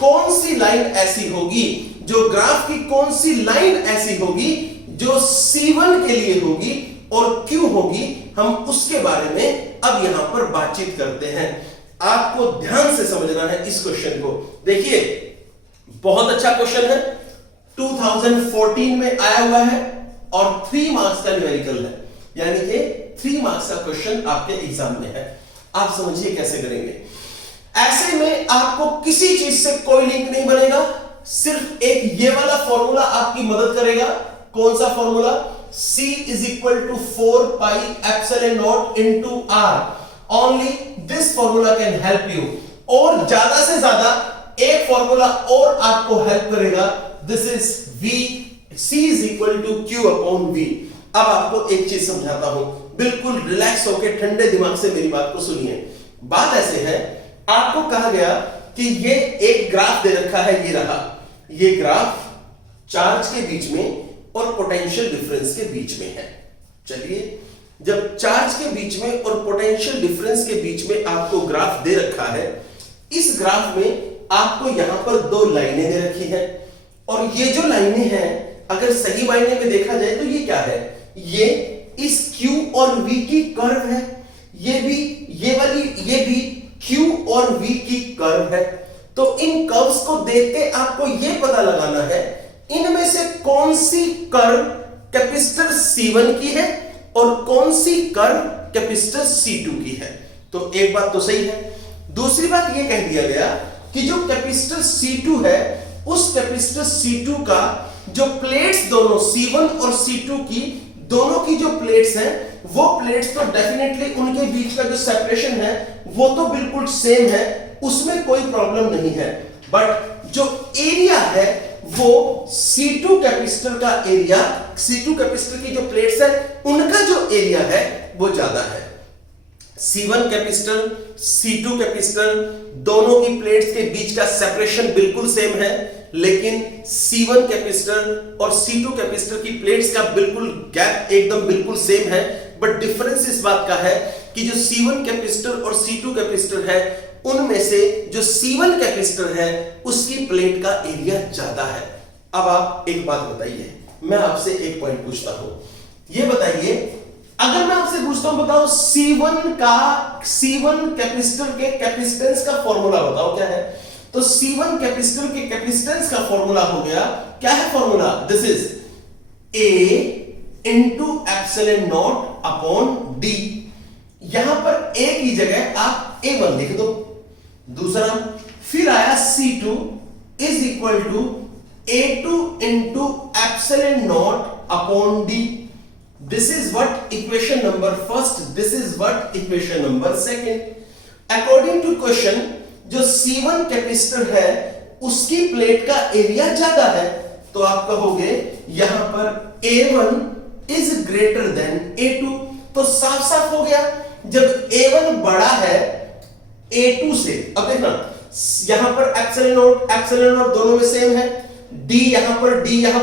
कौन सी लाइन ऐसी होगी, जो ग्राफ की कौन सी लाइन ऐसी होगी जो C1 के लिए होगी और Q होगी, हम उसके बारे में अब यहां पर बातचीत करते हैं। आपको ध्यान से समझना है इस क्वेश्चन को। देखिए, बहुत अच्छा क्वेश्चन है, 2014 में आया हुआ है और 3 मार्क्स का न्यूमेरिकल है, यानी कि 3 मार्क्स का क्वेश्चन आपके एग्जाम में है। आप समझिए कैसे करेंगे। ऐसे में आपको किसी चीज से कोई लिंक नहीं बनेगा, सिर्फ एक ये वाला फॉर्मूला आपकी मदद करेगा। कौन सा formula? C is equal to 4 pi epsilon naught into R. Only this formula can help you. और ज्यादा से ज्यादा एक फॉर्मूला और आपको हेल्प करेगा। This is V, C is equal to Q upon V. अब आपको एक चीज समझाता हूं, बिल्कुल रिलैक्स होकर ठंडे दिमाग से मेरी बात को सुनिए। बात ऐसे है, आपको कहा गया कि ये एक ग्राफ दे रखा है, ये रहा, ये ग्राफ चार्ज के बीच में और पोटेंशियल डिफरेंस के बीच में है। चलिए, जब चार्ज के बीच में और पोटेंशियल डिफरेंस के बीच में आपको ग्राफ दे रखा है, इस ग्राफ में आपको यहां पर 2 लाइनें दे रखी है, और ये जो लाइनें हैं अगर सही मायने में देखा जाए तो ये क्या है? ये इस Q और V की कर्व है, ये भी, ये वाली, ये भी Q और V की कर्व है। तो इन कर्व्स को देख के आपको ये पता लगाना है इनमें से कौन सी कर्व कैपेसिटर C1 की है और कौन सी कर्व कैपेसिटर C2 की है। तो एक बात तो सही है। दूसरी बात ये कह दिया गया कि जो कैपेसिटर C2 है, उस कैपेसिटर C2 का जो प्लेट्स दोनों C1 और C2 की, दोनों की जो प्लेट्स हैं, वो प्लेट्स तो डेफिनेटली उनके बीच का जो सेपरेशन है वो तो बिल्कुल सेम है, उसमें कोई प्रॉब्लम नहीं है। बट जो एरिया है वो C2 कैपेसिटर का एरिया, C2 कैपेसिटर की जो प्लेट्स है उनका जो एरिया है वो ज्यादा है। C1 कैपेसिटर, C2 कैपेसिटर, दोनों की प्लेट्स के बीच का सेपरेशन बिल्कुल सेम है, लेकिन C1 कैपेसिटर और C2 कैपेसिटर की प्लेट्स का बिल्कुल गैप एकदम बिल्कुल सेम है। बट डिफरेंस इस बात का है कि जो C1 कैपेसिटर और C2 कैपेसिटर है, उनमें से जो C1 कैपेसिटर है उसकी प्लेट का एरिया ज्यादा है। अब आप एक बात बताइए, मैं आपसे एक पॉइंट पूछता हूं, ये बताइए, अगर मैं आपसे पूछता हूं, बताओ C1 कैपेसिटर के कैपेसिटेंस का फॉर्मूला बताओ क्या है? तो C1 कैपेसिटर के कैपेसिटेंस का फॉर्मूला हो गया, क्या है formula? This is A into epsilon not upon D। यहां पर A की जगह आप A1 लिख दो। दूसरा, फिर आया C2 is equal to A2 into epsilon not upon D। This is what equation number first, this is what equation number second. According to question, जो C1 कैपेसिटर है उसकी प्लेट का एरिया ज्यादा है, तो आप कहोगे यहां पर A1 is greater than A2। तो साफ साफ हो गया, जब A1 बड़ा है A2 से। अब देखना यहां पर एप्सिलॉन नॉट दोनों में सेम है, D यहां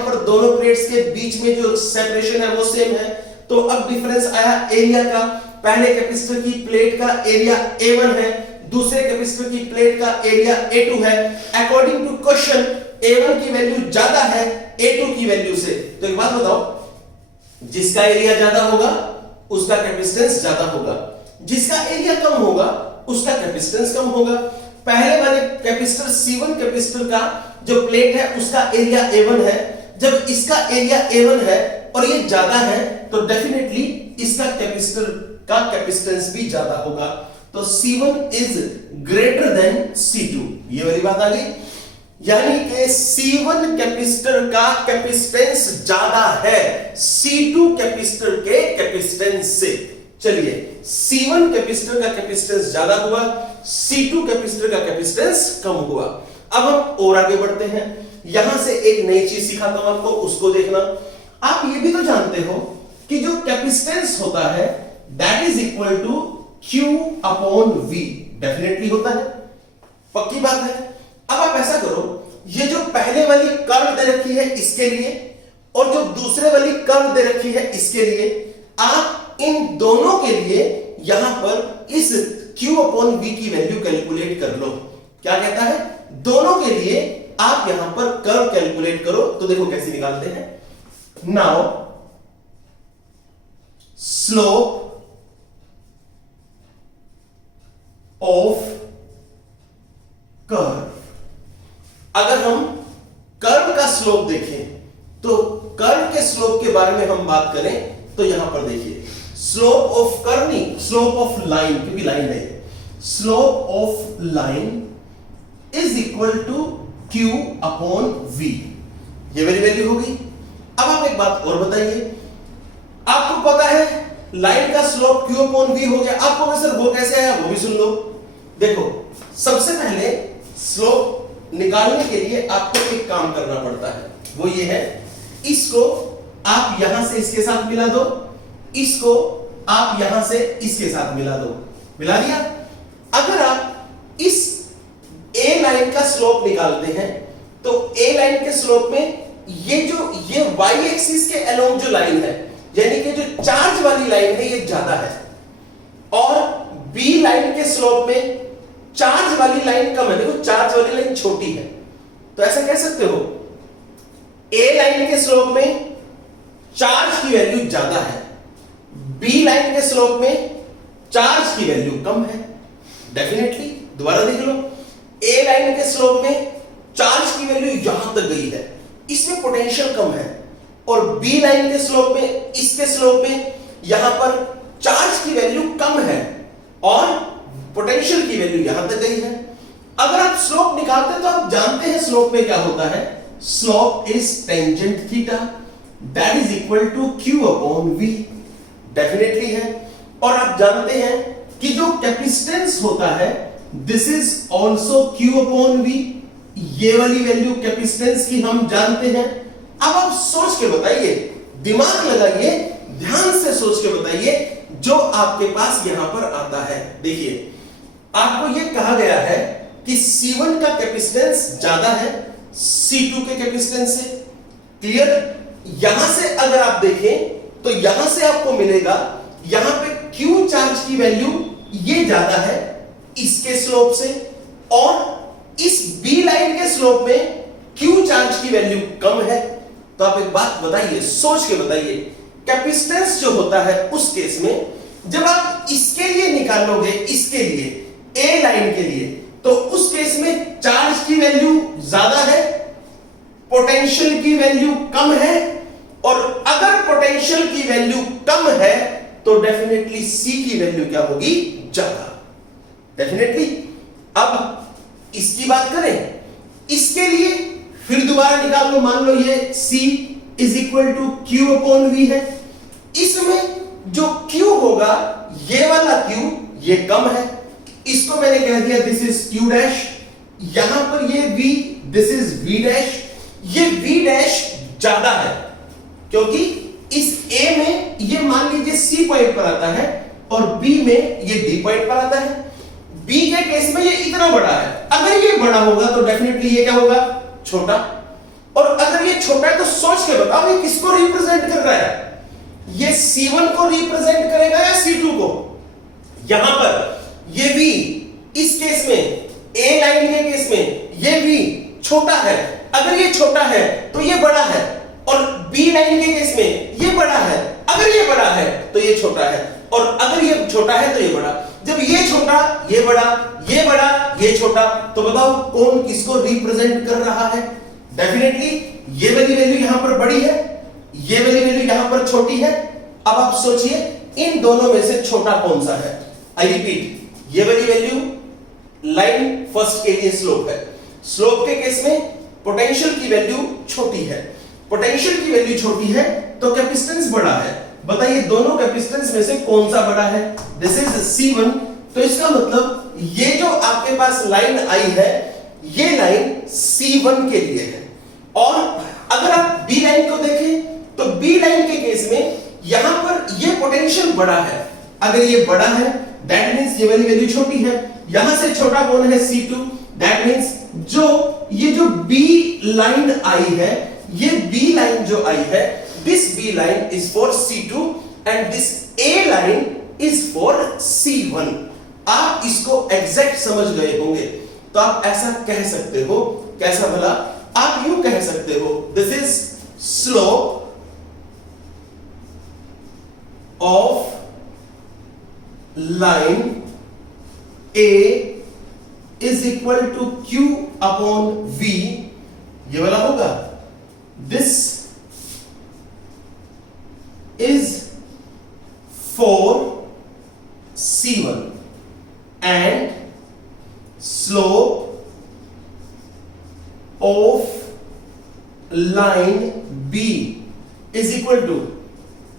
पर दोनों प्लेट्स के बीच में जो सेपरेशन है वो सेम है। तो अब डिफरेंस आया एरिया का। पहले कैपेसिटर की प्लेट का एरिया A1 है, दूसरे कैपेसिटर की प्लेट का एरिया A2 है। अकॉर्डिंग टू क्वेश्चन A1 की वैल्यू ज्यादा है A2 की वैल्यू से। तो एक बात बताओ, जिसका एरिया ज्यादा होगा उसका कैपेसिटेंस ज्यादा होगा, जिसका एरिया कम होगा उसका कैपेसिटेंस कम होगा। पहले वाले कैपेसिटर C1 कैपेसिटर का जो प्लेट है उसका एरिया A1 है, जब इसका एरिया A1 है और ये ज्यादा है तो डेफिनेटली इसका कैपेसिटर का कैपेसिटेंस भी ज्यादा होगा। तो C1 is greater than C2, ये वाली बात आ गई। यानी कि C1 कैपेसिटर का कैपेसिटेंस ज्यादा है C2 कैपेसिटर के कैपेसिटेंस से। चलिए C1 कैपेसिटर का कैपेसिटेंस ज्यादा हुआ, C2 कैपेसिटर का कैपेसिटेंस कम हुआ। अब हम और आगे बढ़ते हैं, यहां से एक नई चीज सिखाता हूं आपको, उसको देखना। आप ये भी तो जानते हो कि जो कैपेसिटेंस होता है that is equal to Q upon V, definitely होता है, पक्की बात है। अब आप ऐसा करो, ये जो पहले वाली कर्व दे रखी है इसके लिए और जो दूसरे वाली कर्व दे रखी है इसके लिए, आप इन दोनों के लिए यहां पर इस Q अपॉन V की वैल्यू कैलकुलेट कर लो। क्या कहता है, दोनों के लिए आप यहां पर कर्व कैलकुलेट करो। तो देखो कैसे निकालते हैं। नाउ स्लोप ऑफ कर्व, अगर हम कर्व का स्लोप देखें तो कर्व के स्लोप के बारे में हम बात करें तो यहां पर देखिए, स्लोप ऑफ कर्व नहीं, स्लोप ऑफ लाइन, क्योंकि लाइन है, slope of line is equal to Q upon V, ये मेरी वैल्यू होगी। अब आप एक बात और बताइए, आपको पता है लाइन का स्लोप Q अपॉन V हो गया, आपको सर वो कैसे आया वो भी सुन लो। देखो सबसे पहले स्लोप निकालने के लिए आपको एक काम करना पड़ता है, वो ये है, इसको आप यहां से इसके साथ मिला दो, इसको आप यहां से इसके साथ मिला दो, मिला दिया। अगर आप इस A लाइन का स्लोप निकालते हैं तो A लाइन के स्लोप में ये y एक्सिस के अलोंग जो लाइन है, यानी कि जो चार्ज वाली लाइन है ये ज्यादा है, और B लाइन के स्लोप में चार्ज वाली लाइन कम है। देखो चार्ज वाली लाइन छोटी है, तो ऐसा कह सकते हो A लाइन के स्लोप में चार्ज की वैल्यू ज्यादा है, B लाइन के स्लोप में चार्ज की वैल्यू कम है। डेफिनेटली दोबारा देख लो, A लाइन के स्लोप में चार्ज की वैल्यू यहां तक गई है, इसमें पोटेंशियल कम है, और B लाइन के स्लोप में, इसके स्लोप में यहां पर चार्ज की वैल्यू कम है और पोटेंशियल की वैल्यू यहां तक गई है। अगर आप स्लोप निकालते हैं तो आप जानते हैं स्लोप में क्या होता है, slope is tangent theta that is equal to Q upon V, definitely है। और आप जानते हैं कि जो कैपेसिटेंस होता है this is also Q upon V, ये वाली वैल्यू कैपेसिटेंस की हम जानते हैं। अब आप सोच के बताइए, दिमाग लगाइए, ध्यान से सोच के बताइए जो आपके पास यहां पर आता है। देखिए आपको यह कहा गया है कि C1 का कैपेसिटेंस ज्यादा है C2 के कैपेसिटेंस से, क्लियर। यहां से अगर आप देखें तो यहां से आपको मिलेगा, यहां पे Q चार्ज की वैल्यू ये ज्यादा है इसके स्लोप से, और इस B लाइन के स्लोप में Q चार्ज की वैल्यू कम है। तो आप एक बात बताइए, सोच के बताइए, कैपेसिटेंस जो होता है उस केस में जब आप इसके लिए निकालोगे, इसके लिए A लाइन के लिए, तो उस केस में चार्ज की वैल्यू ज्यादा है, पोटेंशियल की वैल्यू कम है, और अगर पोटेंशियल की वैल्यू कम है तो डेफिनेटली C की वैल्यू क्या होगी, ज्यादा, डेफिनेटली। अब इसकी बात करें, इसके लिए फिर दोबारा निकाल लो, मान लो ये C is equal to Q upon V है, इसमें जो Q होगा ये वाला Q ये कम है, इसको मैंने कह दिया दिस इज Q डैश, यहां पर ये V this is V dash, ये V डैश ज्यादा है, क्योंकि इस A में ये मान लीजिए C पॉइंट पर आता है और B में ये D पॉइंट पर आता है। B के केस में ये इतना बड़ा है, अगर ये बड़ा होगा तो डेफिनेटली ये क्या होगा, छोटा। और अगर ये छोटा है तो सोच के बताओ ये किसको रिप्रेजेंट कर रहा है, ये C1 को रिप्रेजेंट करेगा या C2 को। यहां पर ये V इस केस में, A लाइन के केस में ये V छोटा है, अगर ये छोटा है तो ये बड़ा है, और B लाइन के केस में ये बड़ा है, अगर ये बड़ा है तो ये छोटा है, और अगर ये छोटा है तो ये बड़ा। जब ये छोटा, ये बड़ा, ये बड़ा, ये छोटा, तो बताओ कौन किसको रिप्रेजेंट कर रहा है। डेफिनेटली ये वाली वैल्यू यहां पर बड़ी है, ये वाली वैल्यू यहां पर छोटी है। अब आप सोचिए इन दोनों में से छोटा कौन सा है। आई रिपीट, ये वाली वैल्यू लाइन फर्स्ट के लिए स्लोप है, स्लोप के केस में पोटेंशियल की वैल्यू छोटी है, पोटेंशियल की वैल्यू छोटी है तो कैपेसिटेंस बड़ा है। बताइए दोनों कैपेसिटेंस में से कौन सा बड़ा है। दिस इज C1, तो इसका मतलब ये जो आपके पास लाइन आई है ये लाइन C1 के लिए है। और अगर आप B लाइन को देखें तो B लाइन के केस में यहां पर ये पोटेंशियल बड़ा है, अगर ये बड़ा है दैट मींस ये वाली वैल्यू छोटी है। यहां से छोटा कौन है, C2, दैट मींस ये जो B लाइन आई है, ये B लाइन जो आई है, this B line is for C2 and this A line is for C1। आप इसको एग्जैक्ट समझ गए होंगे, तो आप ऐसा कह सकते हो, कैसा भला, आप यूं कह सकते हो, this is slope of line A is equal to Q upon V, ये वाला होगा। This is for C1 and slope of line B is equal to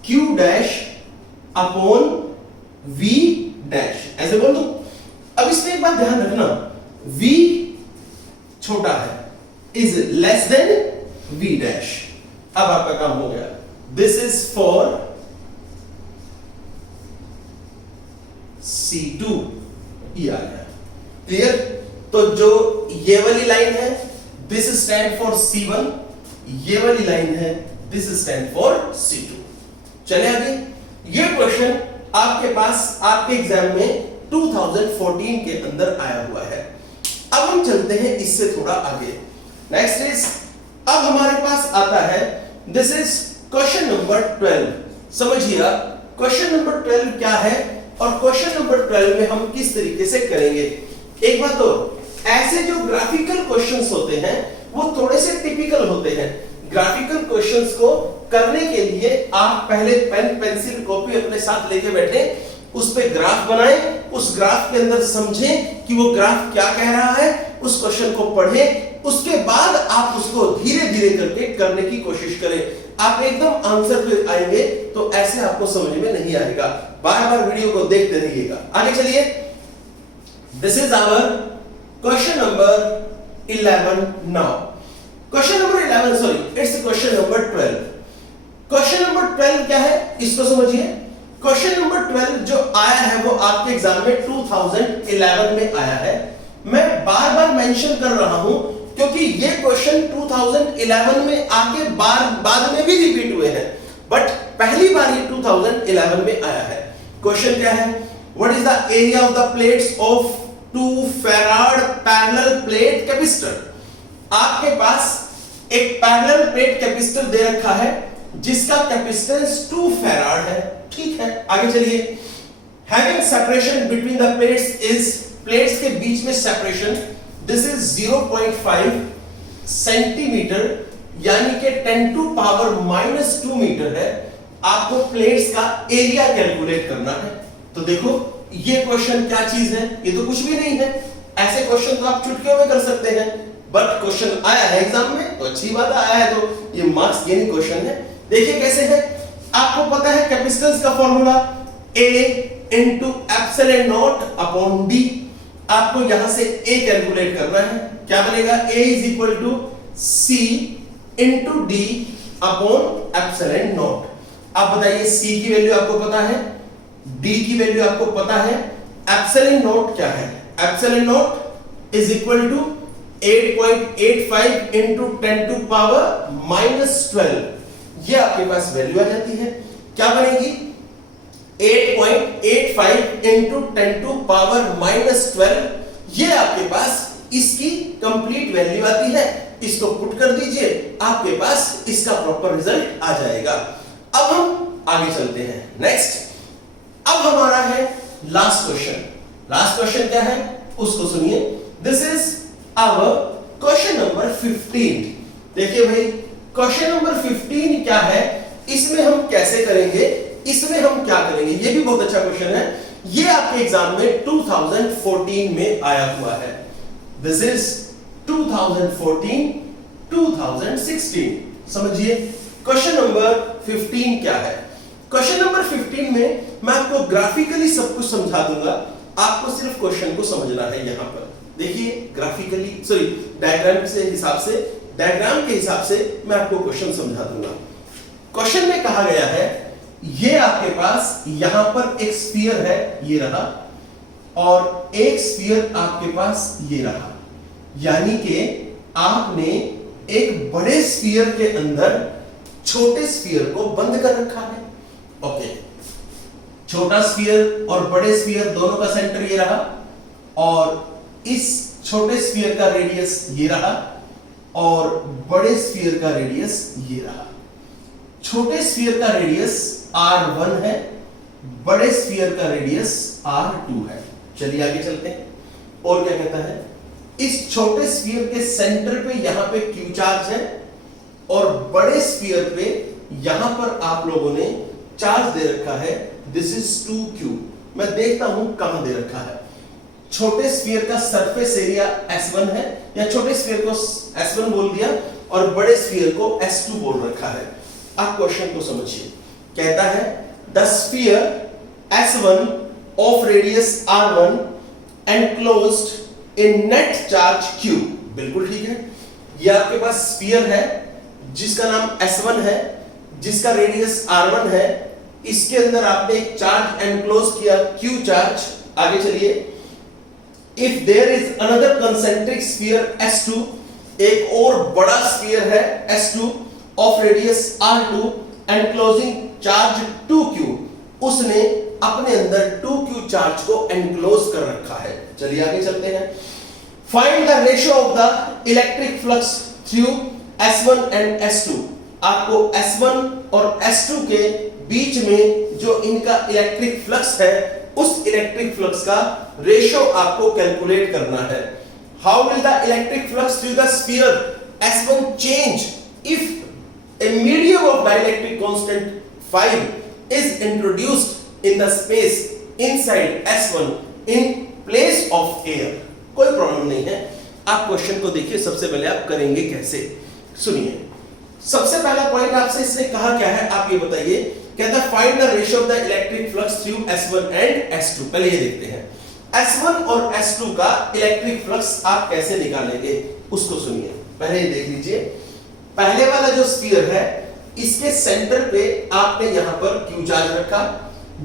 Q dash upon V dash। ऐसे बोल दो। अब इसमें एक बात ध्यान रखना, V छोटा है, is less than V dash। अब आपका काम हो गया। This is for C2, ये आ गया, क्लियर। तो जो ये वाली लाइन है दिस स्टैंड फॉर C1, ये वाली लाइन है दिस स्टैंड फॉर C2। चले आगे, ये क्वेश्चन आपके पास आपके एग्जाम में 2014 के अंदर आया हुआ है। अब हम चलते हैं इससे थोड़ा आगे। नेक्स्ट इज, अब हमारे पास आता है दिस इज क्वेश्चन नंबर 12। समझिए क्वेश्चन नंबर 12 क्या है और क्वेश्चन नंबर 12 में हम किस तरीके से करेंगे। एक बात और, ऐसे जो ग्राफिकल क्वेश्चंस होते हैं वो थोड़े से टिपिकल होते हैं। ग्राफिकल क्वेश्चंस को करने के लिए आप पहले पेन पेंसिल कॉपी अपने साथ लेके बैठे, उस पे ग्राफ बनाएं, उस ग्राफ के अंदर समझें कि वो ग्राफ क्या कह रहा है, उस क्वेश्चन को पढ़ें, उसके बाद आप उसको धीरे धीरे करके करने की कोशिश करें। आप एकदम आंसर पे आएंगे तो ऐसे आपको समझ में नहीं आएगा। बार बार वीडियो को देखते रहिएगा। आगे चलिए, this is our question number 11 now. Question number 11 sorry it's question number 12। Question number 12 क्या है इसको समझिए। क्वेश्चन नंबर 12 जो आया है वो आपके एग्जाम में 2011 में आया है। मैं बार बार मेंशन कर रहा हूं क्योंकि ये क्वेश्चन 2011 में आके बाद में भी रिपीट हुए हैं, बट पहली बार ये 2011 में आया है। क्वेश्चन क्या है, what is the area of the plates of 2 farad parallel plate capacitor. आपके पास एक पैरेलल प्लेट कैपेसिटर दे रखा है जिसका कैपेसिटेंस 2 फैराड है, ठीक है। आगे चलिए, having separation between the plates is, plates के बीच में सेपरेशन दिस इज 0.5 सेंटीमीटर यानी कि 10 टू पावर -2 मीटर है। आपको प्लेट्स का एरिया कैलकुलेट करना है। तो देखो ये क्वेश्चन क्या चीज है, ये तो कुछ भी नहीं है। ऐसे क्वेश्चन तो आप चुटकियों में कर सकते हैं, बट क्वेश्चन आया है एग्जाम में तो अच्छी बात आया है, तो ये मार्क्स गेनिंग क्वेश्चन है। देखिए कैसे है, आपको पता है कैपेसिटेंस का formula A into epsilon not upon D। आपको यहां से A कैलकुलेट करना है, क्या बनेगा, A is equal to C into D upon epsilon not. अब बताइए सी की वैल्यू आपको पता है, डी की वैल्यू आपको पता है, एप्सिलॉन नॉट क्या है? Epsilon not is equal to 8.85 into 10 to power -12। ये आपके पास वैल्यू आ जाती है, क्या बनेगी? 8.85 इंटू 10 टू पावर -12। ये आपके पास इसकी कंप्लीट वैल्यू आती है। इसको पुट कर दीजिए, आपके पास इसका प्रॉपर रिजल्ट आ जाएगा। अब हम आगे चलते हैं नेक्स्ट। अब हमारा है लास्ट क्वेश्चन। लास्ट क्वेश्चन क्या है उसको सुनिए। This is our question number 15। देखिए भाई क्वेश्चन नंबर 15 क्या है, इसमें हम कैसे करेंगे, इसमें हम क्या करेंगे, ये भी बहुत अच्छा क्वेश्चन है। ये आपके एग्जाम में 2014 में आया हुआ है। This is 2014 2016। समझिए क्वेश्चन नंबर 15 क्या है। क्वेश्चन नंबर 15 में मैं आपको ग्राफिकली सब कुछ समझा दूंगा, आपको सिर्फ क्वेश्चन को समझना है। यहां पर देखिए ग्राफिकली सॉरी डायग्राम के हिसाब से मैं आपको क्वेश्चन समझा दूंगा। क्वेश्चन में कहा गया है ये आपके पास यहां पर एक स्फीयर है, ये रहा, और एक स्फीयर आपके पास ये रहा, यानी कि आपने एक बड़े स्फीयर के अंदर छोटे स्फीयर को बंद कर रखा है। ओके, छोटा स्फीयर और बड़े स्फीयर दोनों का सेंटर ये रहा, और इस छोटे स्फीयर का रेडियस ये रहा, और बड़े स्फीयर का रेडियस ये रहा। छोटे स्फीयर का रेडियस R1 है, बड़े स्फीयर का रेडियस R2 है। चलिए आगे चलते हैं। और क्या कहता है, इस छोटे स्फीयर के सेंटर पे यहां पे Q चार्ज है, और बड़े स्फीयर पे यहां पर आप लोगों ने चार्ज दे रखा है, दिस इज 2Q। मैं देखता हूं कहां दे रखा है। छोटे स्फीयर का सरफेस एरिया S1 है, या छोटे स्फीयर को S1 बोल दिया और बड़े स्फीयर को S2 बोल रखा है। आप क्वेश्चन को समझिए। कहता है the sphere S1 of radius R1 enclosed in net charge Q। बिल्कुल ठीक है, ये आपके पास स्फीयर है जिसका नाम S1 है, जिसका रेडियस R1 है, इसके अंदर आपने एक चार्ज एनक्लोज किया Q चार्ज। आगे चलिए। If there is another concentric sphere S2, एक और बड़ा स्फीयर है S2 of radius R2 enclosing charge 2Q, उसने अपने अंदर 2Q चार्ज को एनक्लोज कर रखा है। चलिए आगे चलते हैं। Find the ratio of the electric flux through S1 and S2। आपको S1 और S2 के बीच में जो इनका इलेक्ट्रिक फ्लक्स है, उस इलेक्ट्रिक फ्लक्स का रेशियो आपको कैलकुलेट करना है। How will the electric flux through the sphere S1 change if a medium of dielectric constant 5 is introduced in the space inside S1 in place of air। कोई problem नहीं है, आप question को देखिए। सबसे पहले आप करेंगे कैसे, सुनिए। सबसे पहला पॉइंट आपसे इसने कहा क्या है, आप ये बताइए। कहता है find the ratio of the electric flux through S1 and S2। पहले ये देखते हैं S1 और S2 का इलेक्ट्रिक फ्लक्स आप कैसे निकालेंगे, उसको सुनिए। पहले ये देख लीजिए। पहले वाला जो स्फीयर है, इसके सेंटर पे आपने यहां पर Q चार्ज रखा।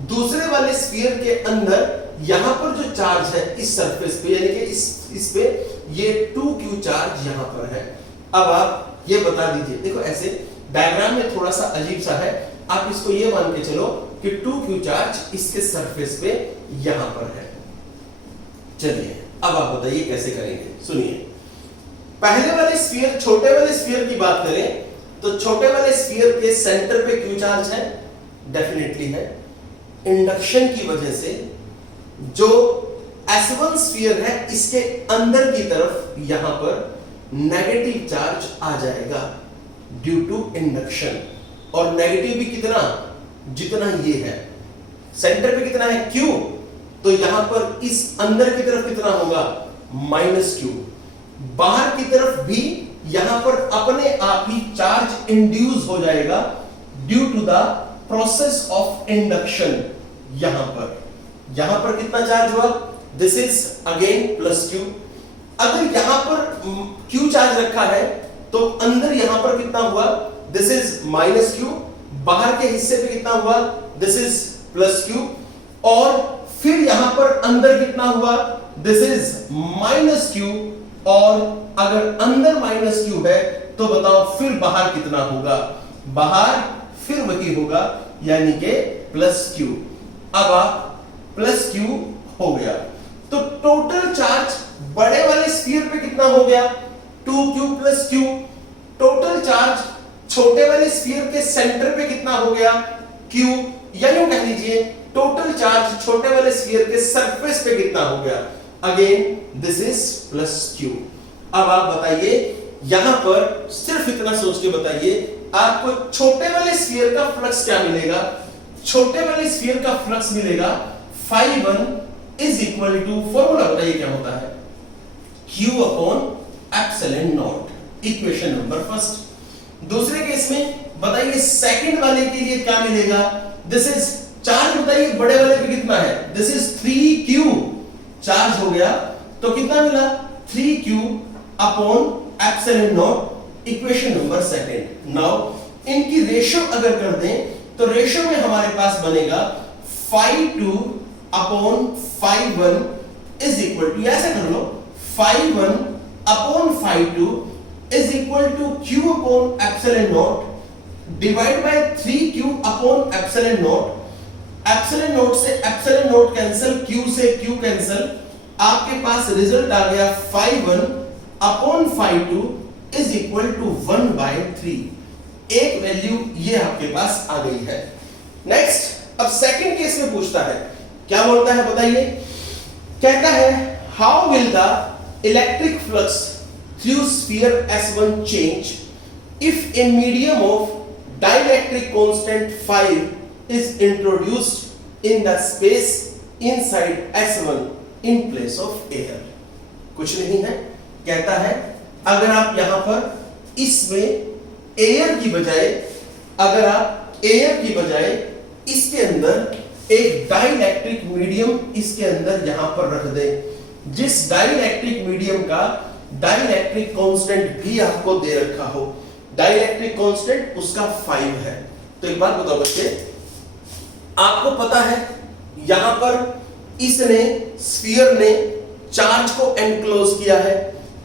दूसरे वाले स्फीयर के अंदर यहां पर जो चार्ज है इस सरफेस पे, यानी कि इस पे ये 2Q चार्ज यहां पर है। अब आप ये बता दीजिए, देखो ऐसे डायग्राम में थोड़ा सा अजीब सा है, आप इसको ये मान के चलो कि 2Q चार्ज इसके सरफेस पे यहां पर है। चलिए अब आप बताइए कैसे करेंगे, सुनिए। पहले वाले स्फीयर, छोटे वाले स्फीयर की बात करें तो छोटे वाले स्फीयर के सेंटर पे Q चार्ज है, डेफिनेटली है। इंडक्शन की वजह से जो S1 स्फीयर है, इसके अंदर की तरफ यहां पर नेगेटिव चार्ज आ जाएगा ड्यू टू इंडक्शन। और नेगेटिव भी कितना, जितना ये है। सेंटर पे कितना है Q, तो यहां पर इस अंदर की तरफ कितना होगा, -Q। बाहर की तरफ भी यहां पर अपने आप ही चार्ज इंड्यूस हो जाएगा due to the process of induction. यहां पर कितना चार्ज हुआ, दिस इज अगेन +Q। अगर यहां पर Q चार्ज रखा है तो अंदर यहां पर कितना हुआ, दिस इज माइनस क्यू, बाहर के हिस्से पे कितना हुआ, दिस इज प्लस क्यू, और फिर यहां पर अंदर कितना हुआ, दिस इज माइनस क्यू, और अगर अंदर माइनस क्यू है तो बताओ फिर बाहर कितना होगा, बाहर फिर वही होगा यानी कि प्लस क्यू। अब आप प्लस क्यू हो गया, तो टोटल चार्ज बड़े वाले स्फीयर पे कितना हो गया, 2q plus Q. Total charge छोटे वाले स्फीयर के सेंटर पे कितना हो गया, q, या यूं कह लीजिए टोटल चार्ज छोटे वाले स्फीयर के सरफेस पे कितना हो गया, again this is plus q। अब आप बताइए, यहां पर सिर्फ इतना सोच के बताइए, आपको छोटे वाले स्फीयर का फ्लक्स क्या मिलेगा, छोटे वाले स्फीयर का फ्लक्स मिलेगा φ1 इज इक्वल टू, फॉर्मूला बताइए क्या होता है, q upon epsilon not, equation number first. दूसरे केस में बताइए सेकंड वाले के लिए क्या मिलेगा, दिस इज चार्ज, बताइए बड़े वाले पे कितना है, दिस इज 3q, चार्ज हो गया तो कितना मिला, 3q upon epsilon not, equation number second. Now इनकी रेशियो अगर कर दें तो रेशियो में हमारे पास बनेगा φ2 अपॉन φ1 इज इक्वल टू, ऐसे कर लो, φ1 upon φ2 is equal to q upon epsilon naught divide by 3q upon epsilon naught. Epsilon naught से एप्सिलॉन नॉट कैंसिल, q से q कैंसिल, आपके पास रिजल्ट आ गया φ1 अपॉन φ2 इज इक्वल टू 1/3। एक value ये आपके पास आ गई है। नेक्स्ट, अब सेकंड केस में पूछता है, क्या बोलता है बताइए, कहता है how will the electric flux through sphere S1 change if a medium of dielectric constant 5 is introduced in the space inside S1 in place of air। कुछ नहीं है, कहता है अगर आप यहां पर इसमें एयर की बजाय, अगर आप एयर की बजाय इसके अंदर एक डाइलेक्ट्रिक मीडियम इसके अंदर यहां पर रख दें, जिस डाइलेक्ट्रिक मीडियम का डाइलेक्ट्रिक कांस्टेंट भी आपको दे रखा हो, डाइलेक्ट्रिक कांस्टेंट उसका 5 है, तो एक बात बताओ बच्चे, आपको पता है यहां पर इसने, स्फीयर ने चार्ज को एनक्लोज किया है,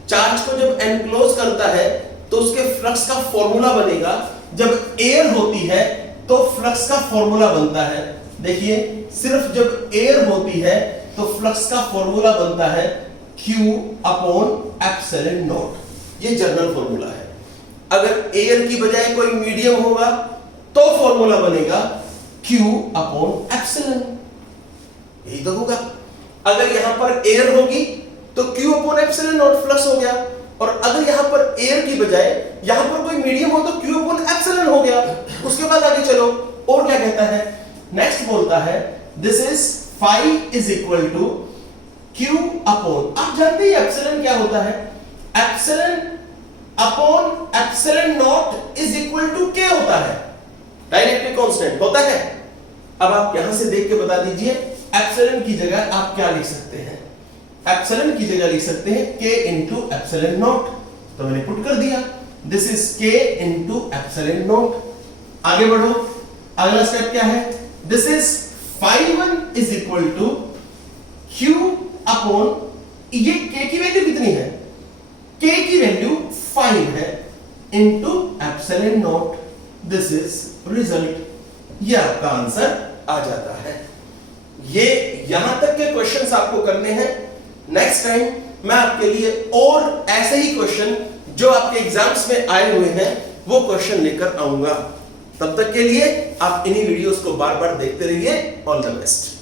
चार्ज को जब एनक्लोज करता है तो उसके फ्लक्स का फॉर्मूला बनेगा, जब एयर होती है तो फ्लक्स का फॉर्मूला बनता है। देखिए सिर्फ जब एयर होती है तो फ्लक्स का फॉर्मूला बनता है Q अपॉन एप्सिलॉन नॉट, ये जनरल फॉर्मूला है। अगर एयर की बजाय कोई मीडियम होगा तो फॉर्मूला बनेगा Q अपॉन एप्सिलॉन, यही तो होगा। अगर यहां पर एयर होगी तो Q upon epsilon not flux हो गया, और अगर यहां पर एयर की बजाय यहां पर कोई मीडियम हो तो Q अपॉन एप्सिलॉन हो गया। उसके बाद आगे चलो, और क्या कहता है, नेक्स्ट बोलता है this is phi is equal to Q upon, आप जानते हैं एप्सिलॉन क्या होता है, epsilon upon epsilon not is equal to K होता है, डाइलेक्ट्रिक कांस्टेंट होता है। अब आप यहां से देख के बता दीजिए एप्सिलॉन की जगह आप क्या लिख सकते हैं, एप्सिलॉन की जगह लिख सकते हैं K इंटू एप्सिलॉन नॉट, तो मैंने पुट कर दिया, this is K into epsilon naught. आगे बढ़ो, अगला स्टेप क्या है, this is φ1 is equal to Q upon, ये K की वैल्यू कितनी है, K की वैल्यू 5 है, into epsilon naught, this is result, ये आपका आंसर आ जाता है। ये यहां तक के क्वेश्चंस आपको करने हैं। नेक्स्ट टाइम मैं आपके लिए और ऐसे ही क्वेश्चन जो आपके एग्जाम्स में आए हुए हैं वो क्वेश्चन लेकर आऊंगा। तब तक के लिए आप इन्हीं वीडियोस को बार बार देखते रहिए। All the best.